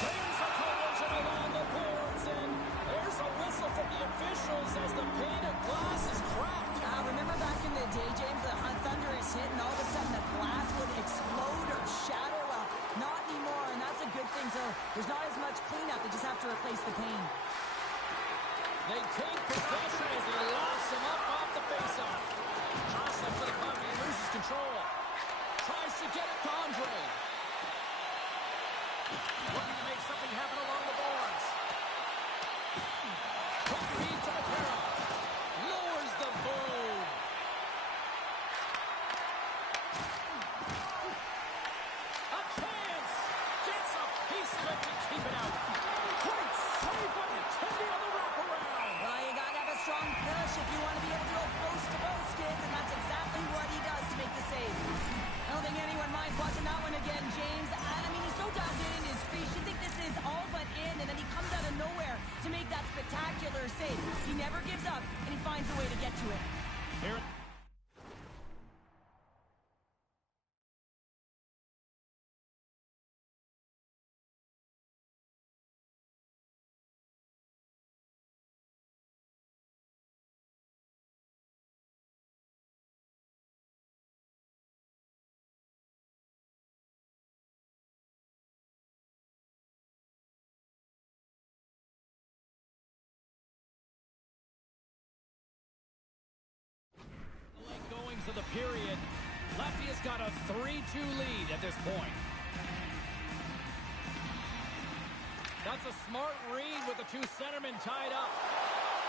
Brings a collision along the boards, and there's a whistle from the officials as the pane of glass is cracked. Remember back in the day, James, the thunderous hit, and all of a sudden the glass would explode or shatter? Well, not anymore, and that's a good thing. So there's not as much cleanup. They just have to replace the pane. They take possession as he locks him up off the faceoff. Jostling for the puck, he loses control. Tries to get it to Andre. Looking to make something happen along the boards. Quick feed to McCarra. Lowers the boom. A chance. Gets a piece. slid to keep it out. Great save by McKenzie on the wraparound. Well, you gotta have a strong push if you want to be able to go post to post, kids, and that's exactly what he does to make the save. I don't think anyone minds watching that one again, James. I mean, he's so dialed in his crease. You think this is all but in, and then he comes out of nowhere to make that spectacular save. He never gives up, and he finds a way to get to it. Here. Of the period. Latvia's got a 3-2 lead at this point. That's a smart read with the two centermen tied up.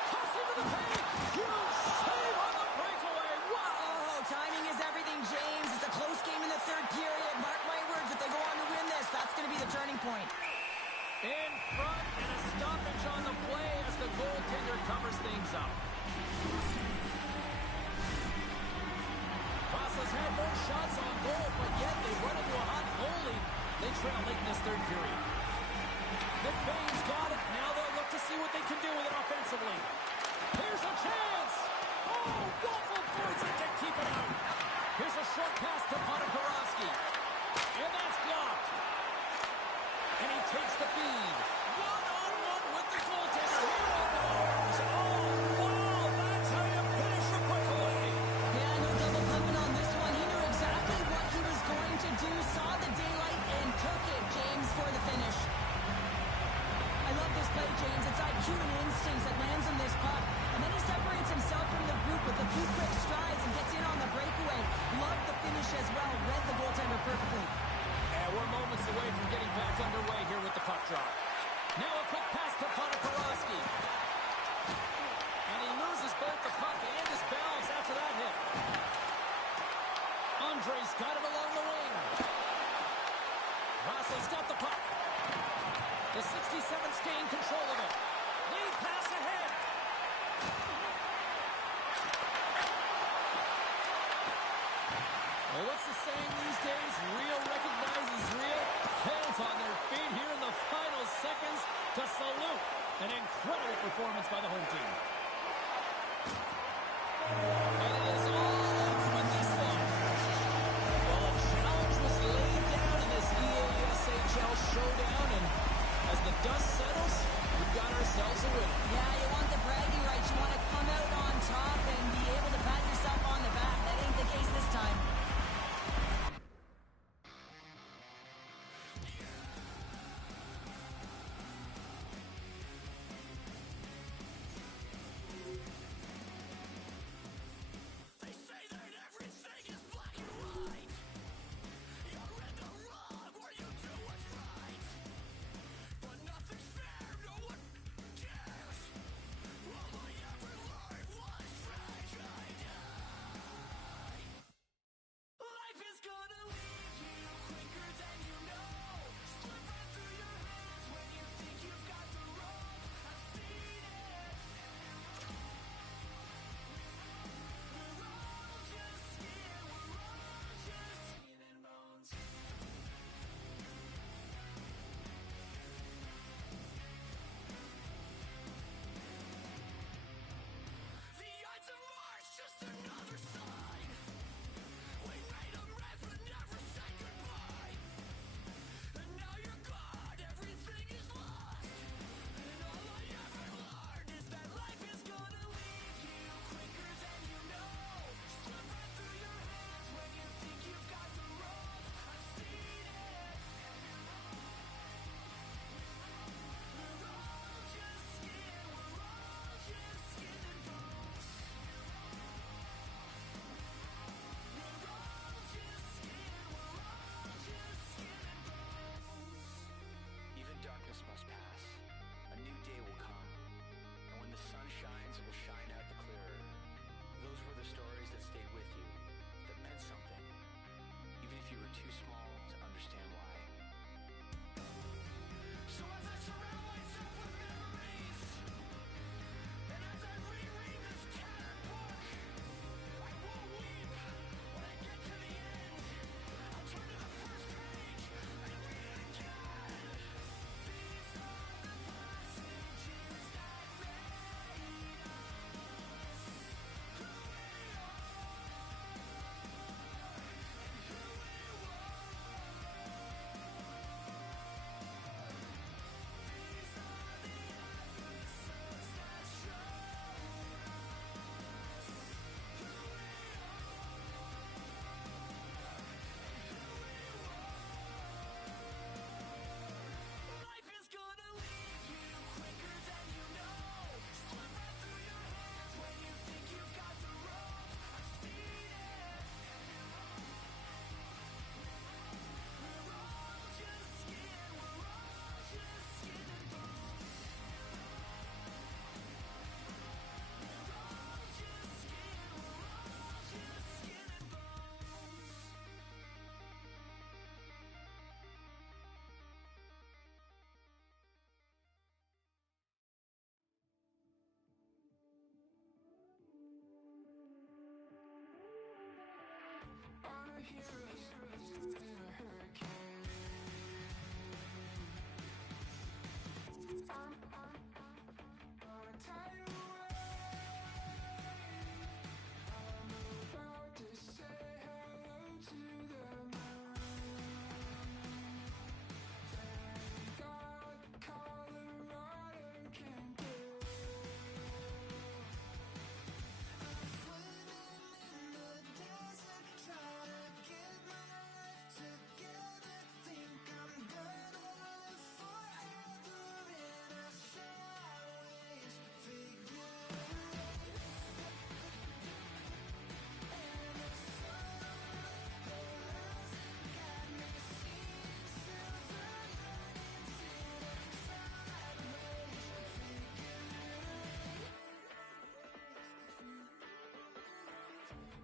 Toss into the paint. Huge save on the breakaway. Whoa! Timing is everything, James. It's a close game in the third period. Mark my words, if they go on to win this, that's going to be the turning point. In front and a stoppage on the play as the goaltender covers things up. Vasa's had more shots on goal, but yet they run into a hot goalie. They trail late in this third period. McBain's got it. Now they'll look to see what they can do with it offensively. Here's a chance. Oh, Waffle points it to keep it out. Here's a short pass to Ponikarovsky. And that's blocked. And he takes the feed. One-on-one with the goaltender. Here it goes. Oh, wow. That's how you finish a breakaway. Yeah, no double pumping on this one. He knew exactly what he was going to do, saw the daylight, and took it, James, for the finish. I love this play, James. It's IQ and instincts that lands on this puck. And then he separates himself from the group with a few quick strides and gets in on the breakaway. Love the finish as well. Read the goaltender perfectly. Yeah, we're moments away from getting back underway here with the puck drop. Now a quick pass to Ponikarovsky. And he loses both the puck and his balance after that hit. Andre's got it along the wing. Vasa's got the puck. The 67's gain control of it. Lead pass ahead. Well, what's the saying these days? Real recognizes real. Fans on their feet here in the final seconds to salute an incredible performance by the home team. And it is all over with this one. Well, a challenge was laid down in this EASHL showdown, and as the dust settles, we've got ourselves a winner. Yeah, you want the bragging rights. You want to come out on top and be able to pat yourself on the back. That ain't the case this time.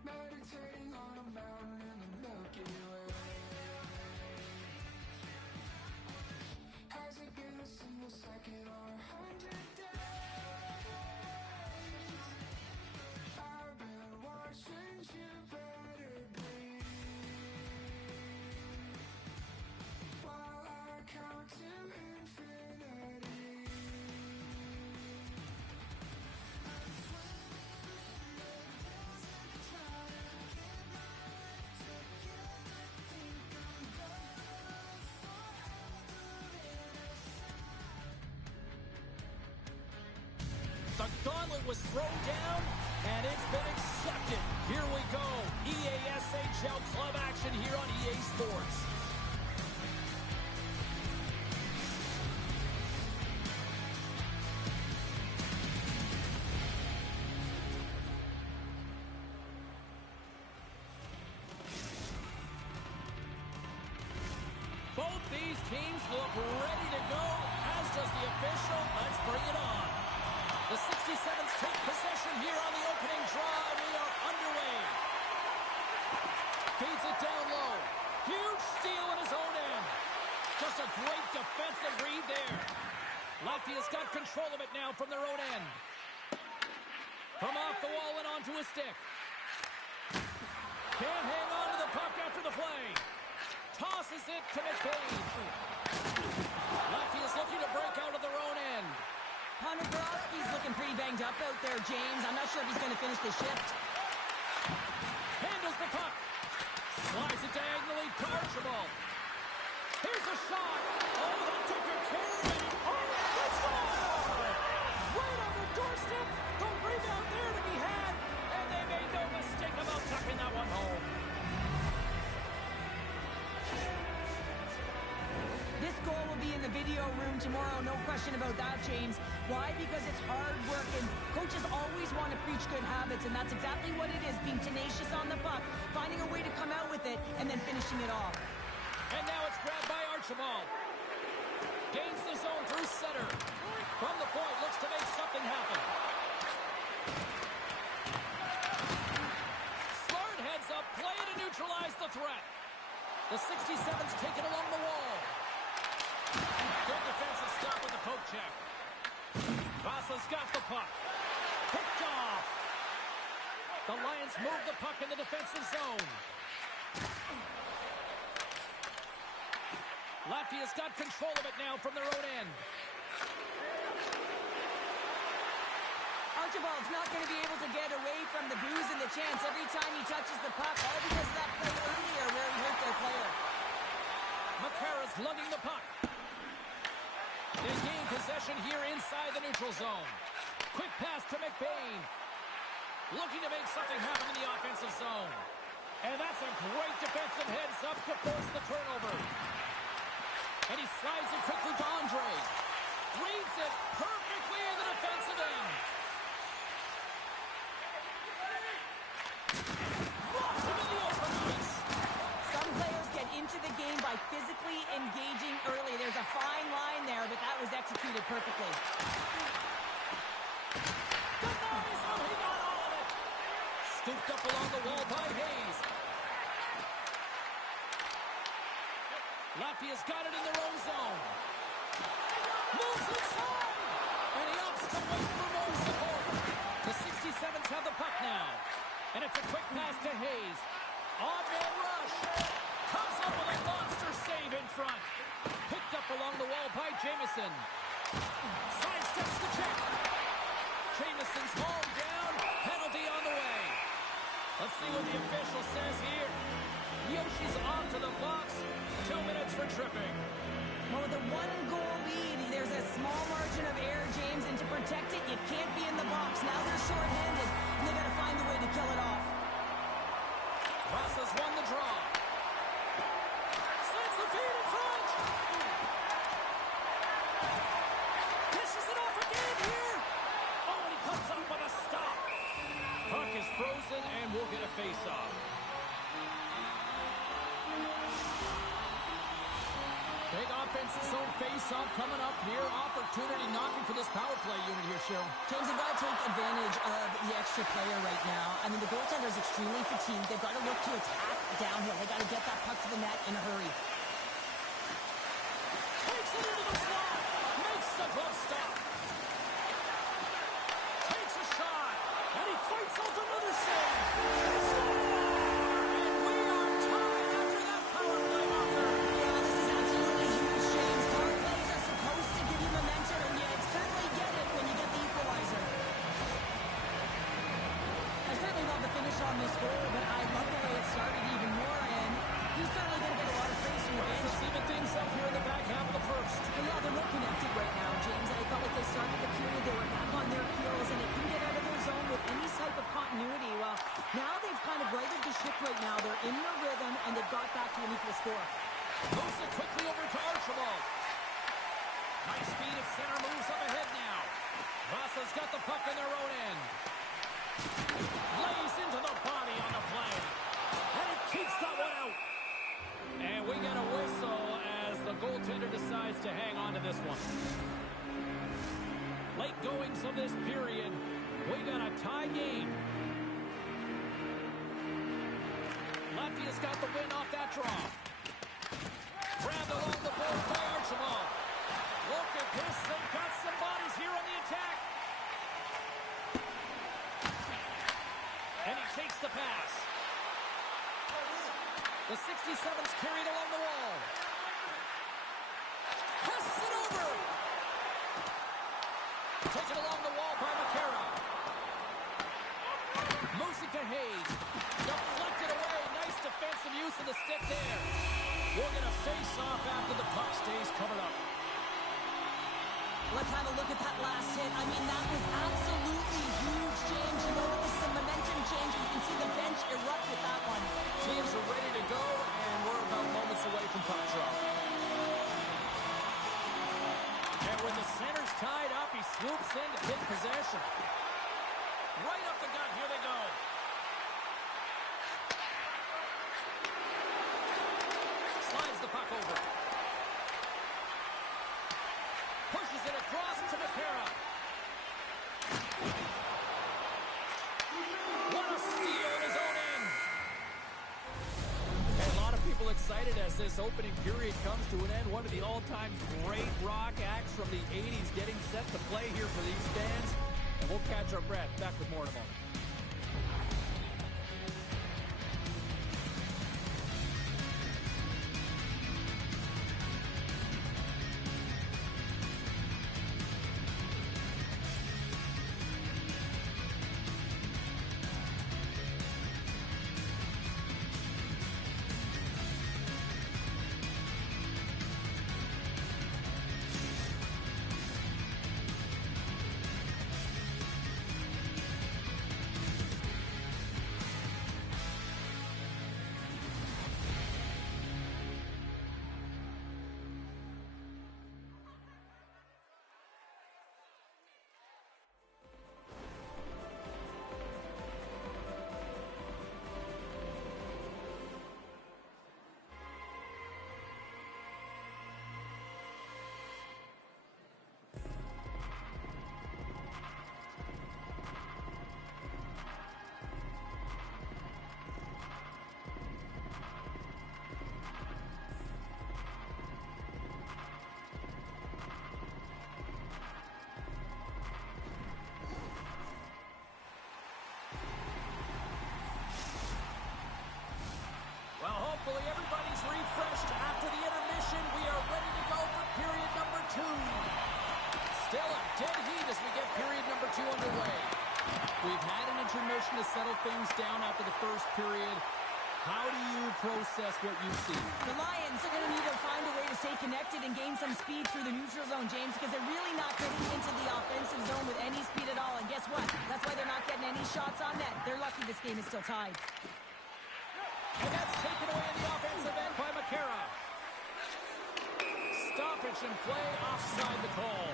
meditating on a mountain in the Milky Way. Has it been a single second or 100 days? I've been watching you better bleed while I count to infinity. I'm swimming in the desert, trying to get my life together. Think I'm gonna forever in a The gauntlet was thrown down, and it's been accepted. Here we go. EASHL club action here on EA Sports. Both these teams look ready to go, as does the official. Let's bring it on. The 67s take possession here on the opening draw, and we are underway. Feeds it down low. Huge steal in his own end. Just a great defensive read there. Latvia's got control of it now from their own end. From off the wall and onto a stick. Can't hang on to the puck after the play. Tosses it to McBain. Latvia's looking to break out of their own end. Ponegrovsky's looking pretty banged up out there, James. I'm not sure if he's going to finish the shift. Handles the puck. Slides it diagonally to Archibald. Here's a shot. Oh, that took a carry. Oh, that's score! Right on the doorstep. The rebound there to be had. And they made no mistake about tucking that one home. This goal will be in the video room tomorrow, no question about that, James. Why? Because it's hard work, and coaches always want to preach good habits, and that's exactly what it is, being tenacious on the puck, finding a way to come out with it, and then finishing it off. And now it's grabbed by Archibald. Gains the zone through center. From the point, looks to make something happen. Smart heads up, play to neutralize the threat. The 67's taken along the wall. Good defensive stop with the poke check. Vasa's got the puck. Picked off. The Lions move the puck in the defensive zone. Latvia's got control of it now from their own end. Archibald's not going to be able to get away from the boos and the chance every time he touches the puck, all because of that play earlier where he hurt their player. Makara's lugging the puck. They gain possession here inside the neutral zone. Quick pass to McBain. Looking to make something happen in the offensive zone. And that's a great defensive heads up to force the turnover. And he slides it quickly to Andre. Reads it perfectly in the defensive end. Locked him in the open ice. Some players get into the game by physically engaging early. There's a fine line there, but that was executed perfectly. Denies him, he got all of it. Scooped up along the wall by Hayes. Latvia's got it in their own zone. Moves inside. And he opts to wait for more support. The 67s have the puck now. And it's a quick pass to Hayes. Odd-man rush. Comes up with a monster save in front. Picked up along the wall by Jamieson. Sidesteps the check. Jamieson's hauled down. Penalty on the way. Let's see what the official says here. Yoshi's onto the box. 2 minutes for tripping. Well, with a one-goal lead, there's a small margin of error, James, and to protect it, you can't be in the box. Now they're short-handed, and they got to find a way to kill it off. Vasa's won the draw. Sends the feed in front. Dishes it off again here. Oh, and he comes up with a stop. Puck is frozen, and we'll get a face-off. Big offensive zone face-off coming up here. Opportunity knocking for this power play unit here, Cheryl. James, they've got to take advantage of the extra player right now. I mean, the goaltender is extremely fatigued. They've got to look to attack downhill. They've got to get that puck to the net in a hurry. Takes it into the slot. Makes the glove stop. Takes a shot. And he fights off another save. Score! And we are tied after that power play marker. Yeah, this is absolutely huge, James. Power plays are supposed to give you momentum, and you certainly get it when you get the equalizer. I certainly love the finish on this goal, but I love the way it started even more, and he's certainly going to get a lot of praise from the bench. Let's even things up here in the back half of the first. Well, yeah, they're more connected right now, James. I felt like they started the period, they were back on their heels, and they couldn't get out of their zone with any type of continuity. Well, now they've kind of righted the ship right now. They're in their rhythm, and they've got back to an equal score. Moves it quickly over to Archibald. High speed at center, moves up ahead now. Vasa's got the puck in their own end. Lays into the body on the play. And he keeps that one out. And we get a whistle as the goaltender decides to hang on to this one. Late goings of this period. We got a tie game. Latvia's got the win off that draw. Grabbed along the board by Archibald. Look at this. They've got some bodies here on the attack. And he takes the pass. The 67's carried along the wall. Passes it over. Taken along the wall by McCarra. Moves it to Hayes. Deflected away. Nice defensive use of the stick there. We're going to face off after the puck stays covered up. Let's have a look at that last hit. I mean, that was absolutely huge, James. You know that this is a momentum change, and you can see the bench erupt with that one. Teams are ready to go, and we're about moments away from puck drop. And when the center's tied up, he swoops in to take possession. Right up the gut, here they go. Slides the puck over. Pushes it across to McCarra. What a steal in his own end. And a lot of people excited as this opening period comes to an end. One of the all-time great rock acts from the 80s getting set to play here for these fans. And we'll catch our breath. Back with more in a moment. Hopefully everybody's refreshed after the intermission. We are ready to go for period number 2. Still a dead heat as we get period number 2 underway. We've had an intermission to settle things down after the first period. How do you process what you see? The Lions are going to need to find a way to stay connected and gain some speed through the neutral zone, James, because they're really not getting into the offensive zone with any speed at all. And guess what? That's why they're not getting any shots on net. They're lucky this game is still tied. And that's taken away in the offensive end by McCarra. Stoppage and play offside the call.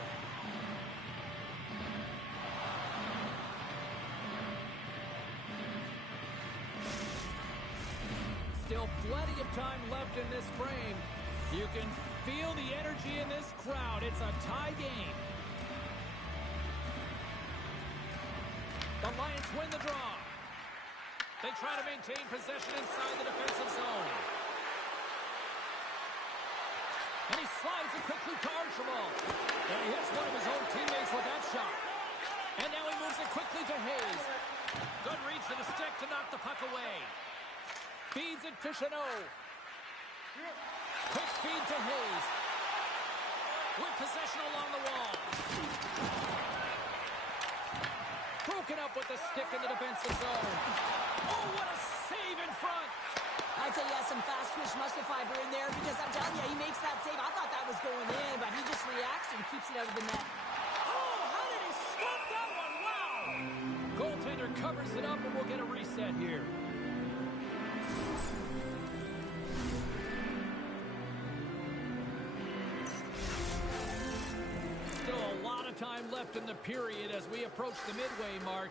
Still plenty of time left in this frame. You can feel the energy in this crowd. It's a tie game. The Lions win the draw. They try to maintain possession inside the defensive zone. And he slides it quickly to Archibald. And he hits one of his own teammates with that shot. And now he moves it quickly to Hayes. Good reach to the stick to knock the puck away. Feeds it to Chanot. Quick feed to Hayes. With possession along the wall. Broken up with the stick in the defensive zone. Oh, what a save in front. I'd say he has some fast twitch muscle fiber in there because I'm telling you, he makes that save. I thought that was going in, but he just reacts and keeps it out of the net. Oh, how did he stop that one? Wow. Goaltender covers it up and we'll get a reset here. Still a lot of time left in the period as we approach the midway mark.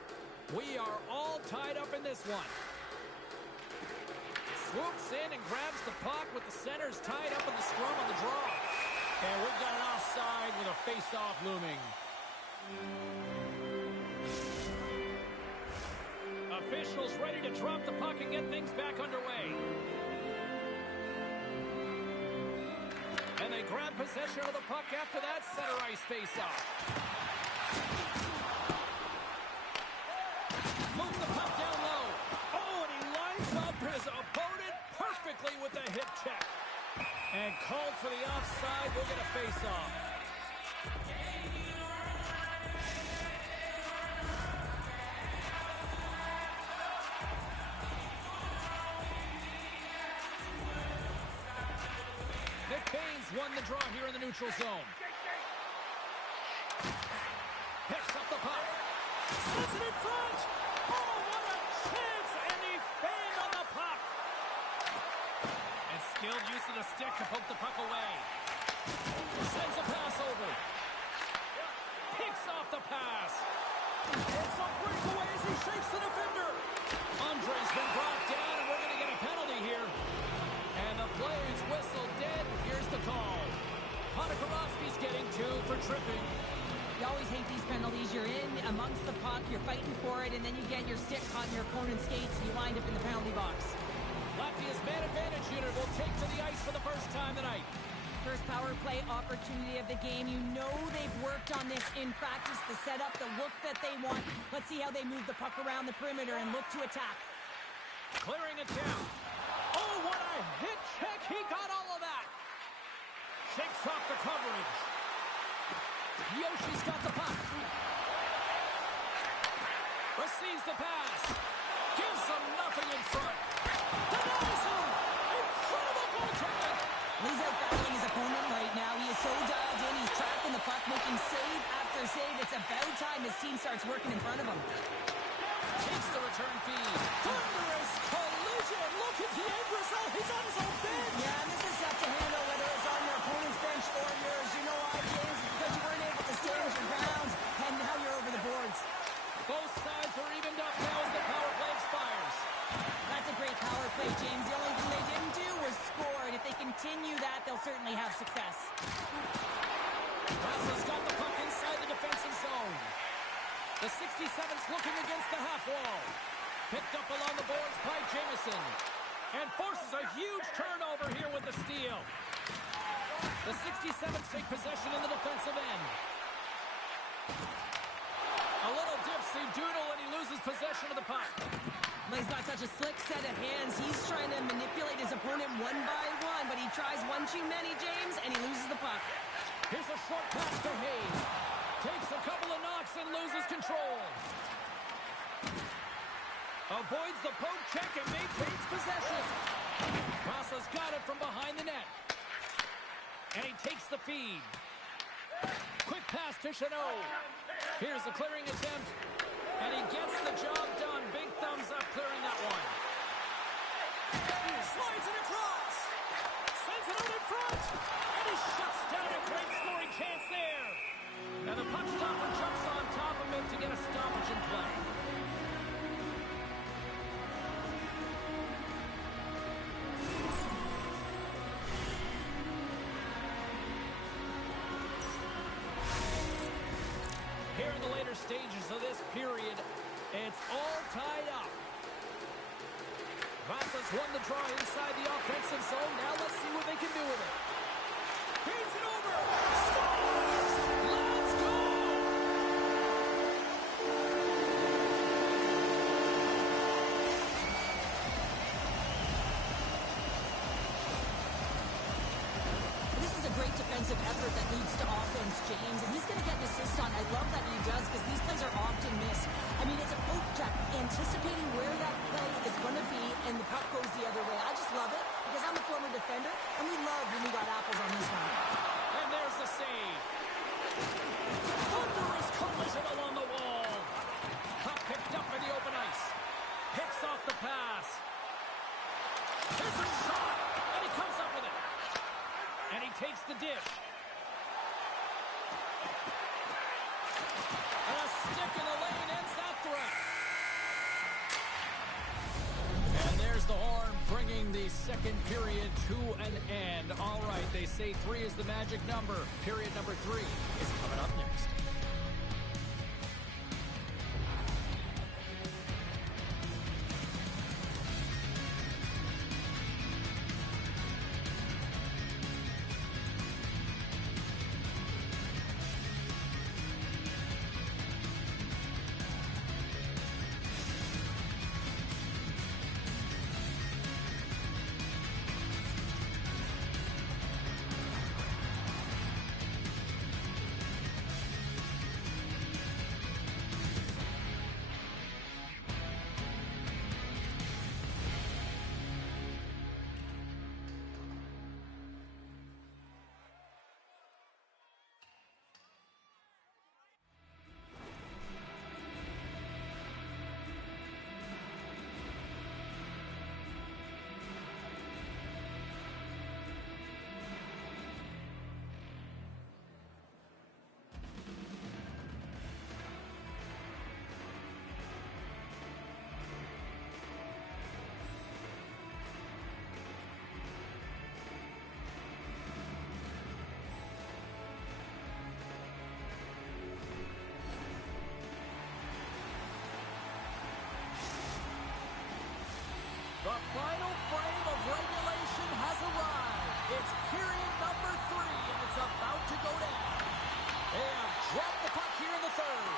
We are all tied up in this one. Swoops in and grabs the puck with the centers tied up in the scrum on the draw. And we've got an offside with a face-off looming. Officials ready to drop the puck and get things back underway. And they grab possession of the puck after that center ice face-off. Moves the puck down low. Oh, and he lines up his opponent perfectly with the hip check. And called for the offside. We'll get a face-off. Nick Baines won the draw here in the neutral zone. Picks up the puck. Sends it in front. Oh, what a chance. And he fanned on the puck. And skilled use of the stick to poke the puck away. Sends a pass over. Picks off the pass. It's a breakaway as he shakes the defender. Andre's been brought down, and we're going to get a penalty here. And the play's whistle dead. Here's the call. Ponikarovsky's getting 2 for tripping. You always hate these penalties. You're in amongst the puck, you're fighting for it, and then you get your stick caught in your opponent's skates, and you wind up in the penalty box. Latvia's man advantage unit will take to the ice for the first time tonight. First power play opportunity of the game. You know they've worked on this in practice, the setup, the look that they want. Let's see how they move the puck around the perimeter and look to attack. Clearing it down. Oh, what a hit check. He got all of that. Shakes off the coverage. Yoshi's got the puck. Receives the pass. Gives them nothing in front. Denies him. Incredible goaltending. He's out battling his opponent right now. He is so dialed in. He's tracking the puck, making save after save. It's about time his team starts working in front of him. Takes the return feed. Thunderous collision. Look at the end result. He's on his own bench. Yeah, and this is tough to handle whether it's on your opponent's bench or yours. You know why, James? Because you weren't able to stand your ground, and now you're over the boards. Both sides are evened up now as the power play expires. That's a great power play, James. The only thing they didn't do was score, and if they continue that, they'll certainly have success. Vasa's got the puck inside the defensive zone. The 67's looking against the half wall. Picked up along the boards by Jamison. And forces a huge turnover here with the steal. The 67's take possession in the defensive end. A little dipsy doodle and he loses possession of the puck. But he's got such a slick set of hands. He's trying to manipulate his opponent one by one, but he tries one too many, James, and he loses the puck. Here's a short pass to Hayes. Takes a couple of knocks and loses control. Avoids the poke check and maintains possession. Vasa's got it from behind the net. And he takes the feed. Quick pass to Chanot. Here's the clearing attempt. And he gets the job done. Big thumbs up clearing that one. Slides it across. Sends it out in front. And he shuts down a great scoring chance there. And the puck stopper jumps on top of it to get a stoppage in play. the later stages of this period. It's all tied up. Vasa's won the draw inside the offensive zone. Now let's see what they can do with it. Feeds it over. Scores! Let's go! This is a great defensive effort that leads to offense, James, and he's going to get an assist on. I love that he does because these plays are often missed. I mean, it's a poke check, anticipating where that play is going to be, and the puck goes the other way. I just love it because I'm a former defender, and we love when we got apples on this one. And there's the save. Thunderous collision along the wall. Puck picked up in the open ice. Picks off the pass. Here's a shot, and he comes up with it. And he takes the dish. And a stick in the lane ends that threat. And there's the horn, bringing the second period to an end. All right, they say 3 is the magic number. Period number 3 is coming up next. The final frame of regulation has arrived. It's period number 3, and it's about to go down. They have dropped the puck here in the third.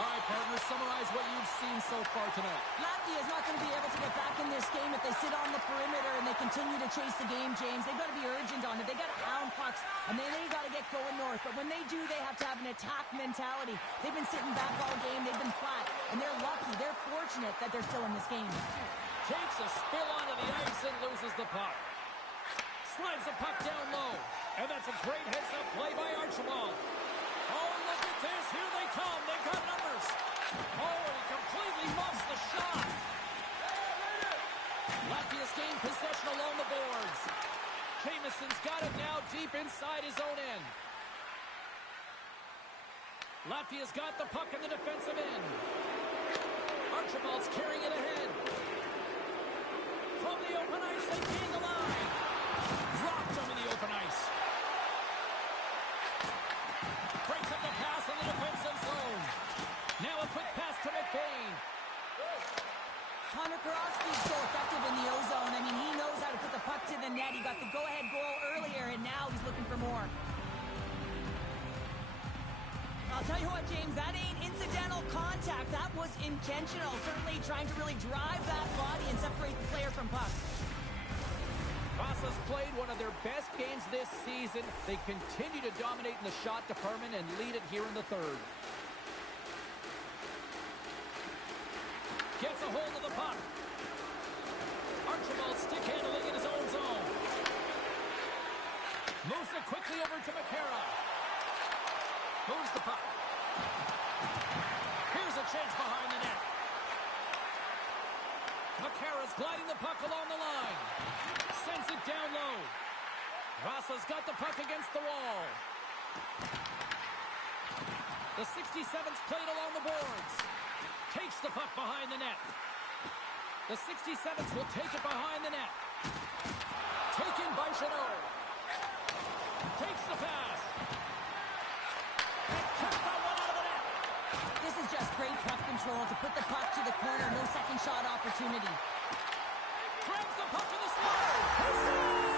All right, partners, summarize what you've seen so far tonight. Latvia is not going to be able to get back in this game if they sit on the perimeter and they continue to chase the game, James. They've got to be urgent on it. They got to hound pucks, and then they got to get going north. But when they do, they have to have an attack mentality. They've been sitting back all game. They've been flat, and they're lucky. They're fortunate that they're still in this game. Takes a spill onto the ice and loses the puck. Slides the puck down low. And that's a great heads-up play by Archibald. Oh, look at this. Here they come. They got numbers. Oh, he completely muffs the shot. Latvia's gained possession along the boards. Jameson's got it now deep inside his own end. Latvia's got the puck in the defensive end. Archibald's carrying it ahead. From the open ice, they gain the line. Dropped him in the open ice. Breaks up the pass in the defensive zone. Now a quick pass to McBain. Connor Karofsky's so effective in the O-zone. I mean, he knows how to put the puck to the net. He got the go-ahead goal earlier, and now he's looking for more. I'll tell you what, James, that ain't incidental contact. That was intentional. Certainly trying to really drive that body and separate the player from puck. Vasa's played one of their best games this season. They continue to dominate in the shot department and lead it here in the third. Gets a hold of the puck. Archibald stick handling in his own zone. Moves it quickly over to McCarra. Moves the puck. Here's a chance behind the net. McCarra's gliding the puck along the line. Sends it down low. Vasa's got the puck against the wall. The 67's played along the boards. Takes the puck behind the net. The 67s will take it behind the net. Taken by Chanot. Takes the pass. And kept that one out of the net. control to put the puck to the corner. No second shot opportunity. Grabs the puck in the slot. He scores!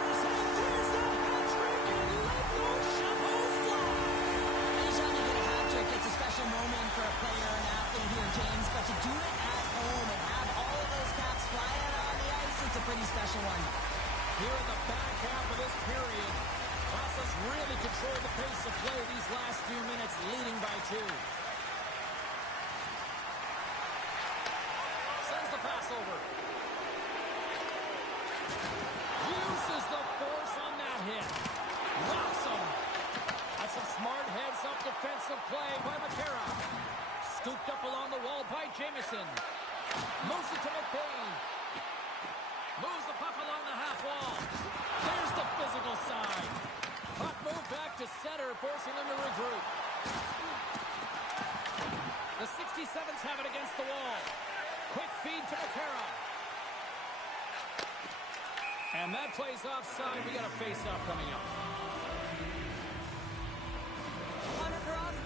And there's the hat trick and let those shovels fly. Anytime you get a hat trick, it's a special moment for a player and athlete here, James. But to do it at home and have all of those caps flying out on the ice, it's a pretty special one. Here in the back half of this period, Vasa's really controlled the pace of play these last few minutes, leading by 2. Sends the pass over. Uses the force on that hit. Rocks him. That's some smart heads-up defensive play by McCarra. Scooped up along the wall by Jamieson. Moves it to McBain. Moves the puck along the half wall. There's the physical side. Puck moved back to center, forcing them to regroup. The 67s have it against the wall. Quick feed to McCarra. And that plays offside. We got a face-off coming up.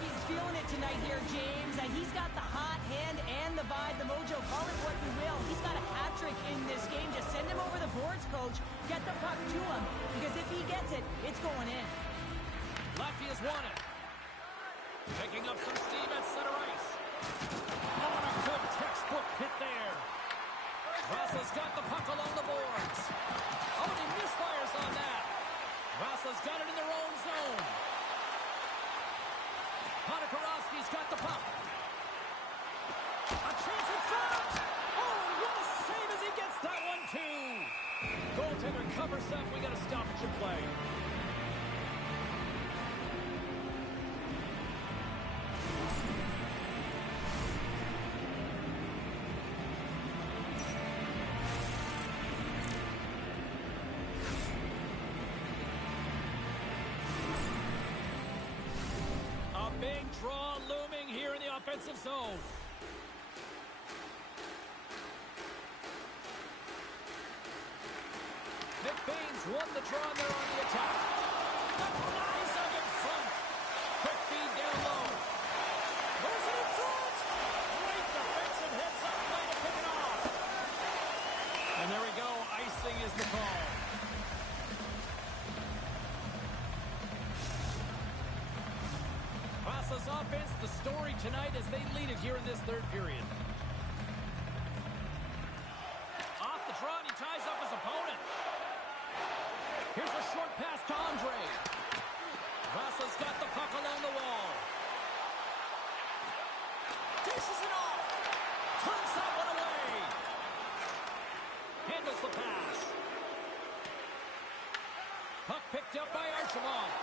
He's feeling it tonight here, James. He's got the hot hand and the vibe, the mojo, call it what you will. He's got a hat trick in this game. Just send him over the boards, coach. Get the puck to him, because if he gets it, it's going in. Latvia's won it. Picking up some steam at center ice. Oh, and a good textbook hit there. Vasa's got the puck along the boards. Oh, and he misfires on that. Vasa's got it in their own zone. Ponikarovsky's got the puck. A chance in front. Oh, what a save as he gets that one, too. Goaltender covers up. We got a stoppage of play. Big draw looming here in the offensive zone. McBain's won the draw and they're on the attack. The rise up in front. Quick feed down low. Moves it in front. Great defensive heads-up play to pick it off. And there we go. Icing is the call. Vasa's offense, the story tonight as they lead it here in this third period. Off the draw, and he ties up his opponent. Here's a short pass to Andre. Vasa's got the puck along the wall. Dishes it off. Turns that one away. Handles the pass. Puck picked up by Archibald.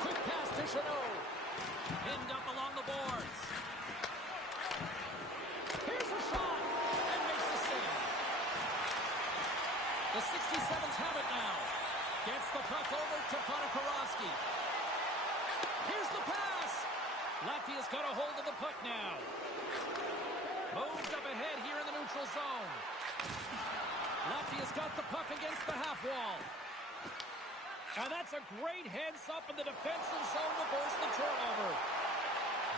Quick pass to Chanot. Pinned up along the boards. Here's a shot. And makes the save. The 67s have it now. Gets the puck over to Ponikarovsky. Here's the pass. Latvia's got a hold of the puck now. Moved up ahead here in the neutral zone. Latvia's got the puck against the half wall. And that's a great heads-up in the defensive zone to force the turnover.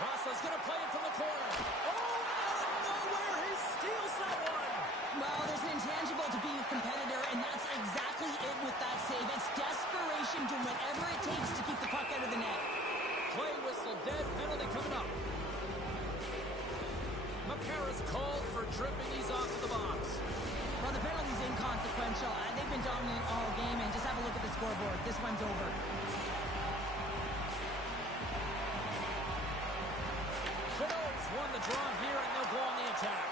Vasa's going to play it from the corner. Oh, out of nowhere, he steals that one. Well, there's an intangible to being a competitor, and that's exactly it with that save. It's desperation, doing whatever it takes to keep the puck out of the net. Play whistle, dead penalty coming up. McCarra's called for tripping. He's off to the box. Well, the penalty's inconsequential. They've been dominant all game, and just have a look at the scoreboard. This one's over. Chanot's won the draw here, and they'll go on the attack.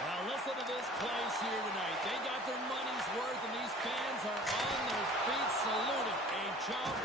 Well, listen to this place here tonight. They got their money's worth, and these fans are on their feet saluting. A job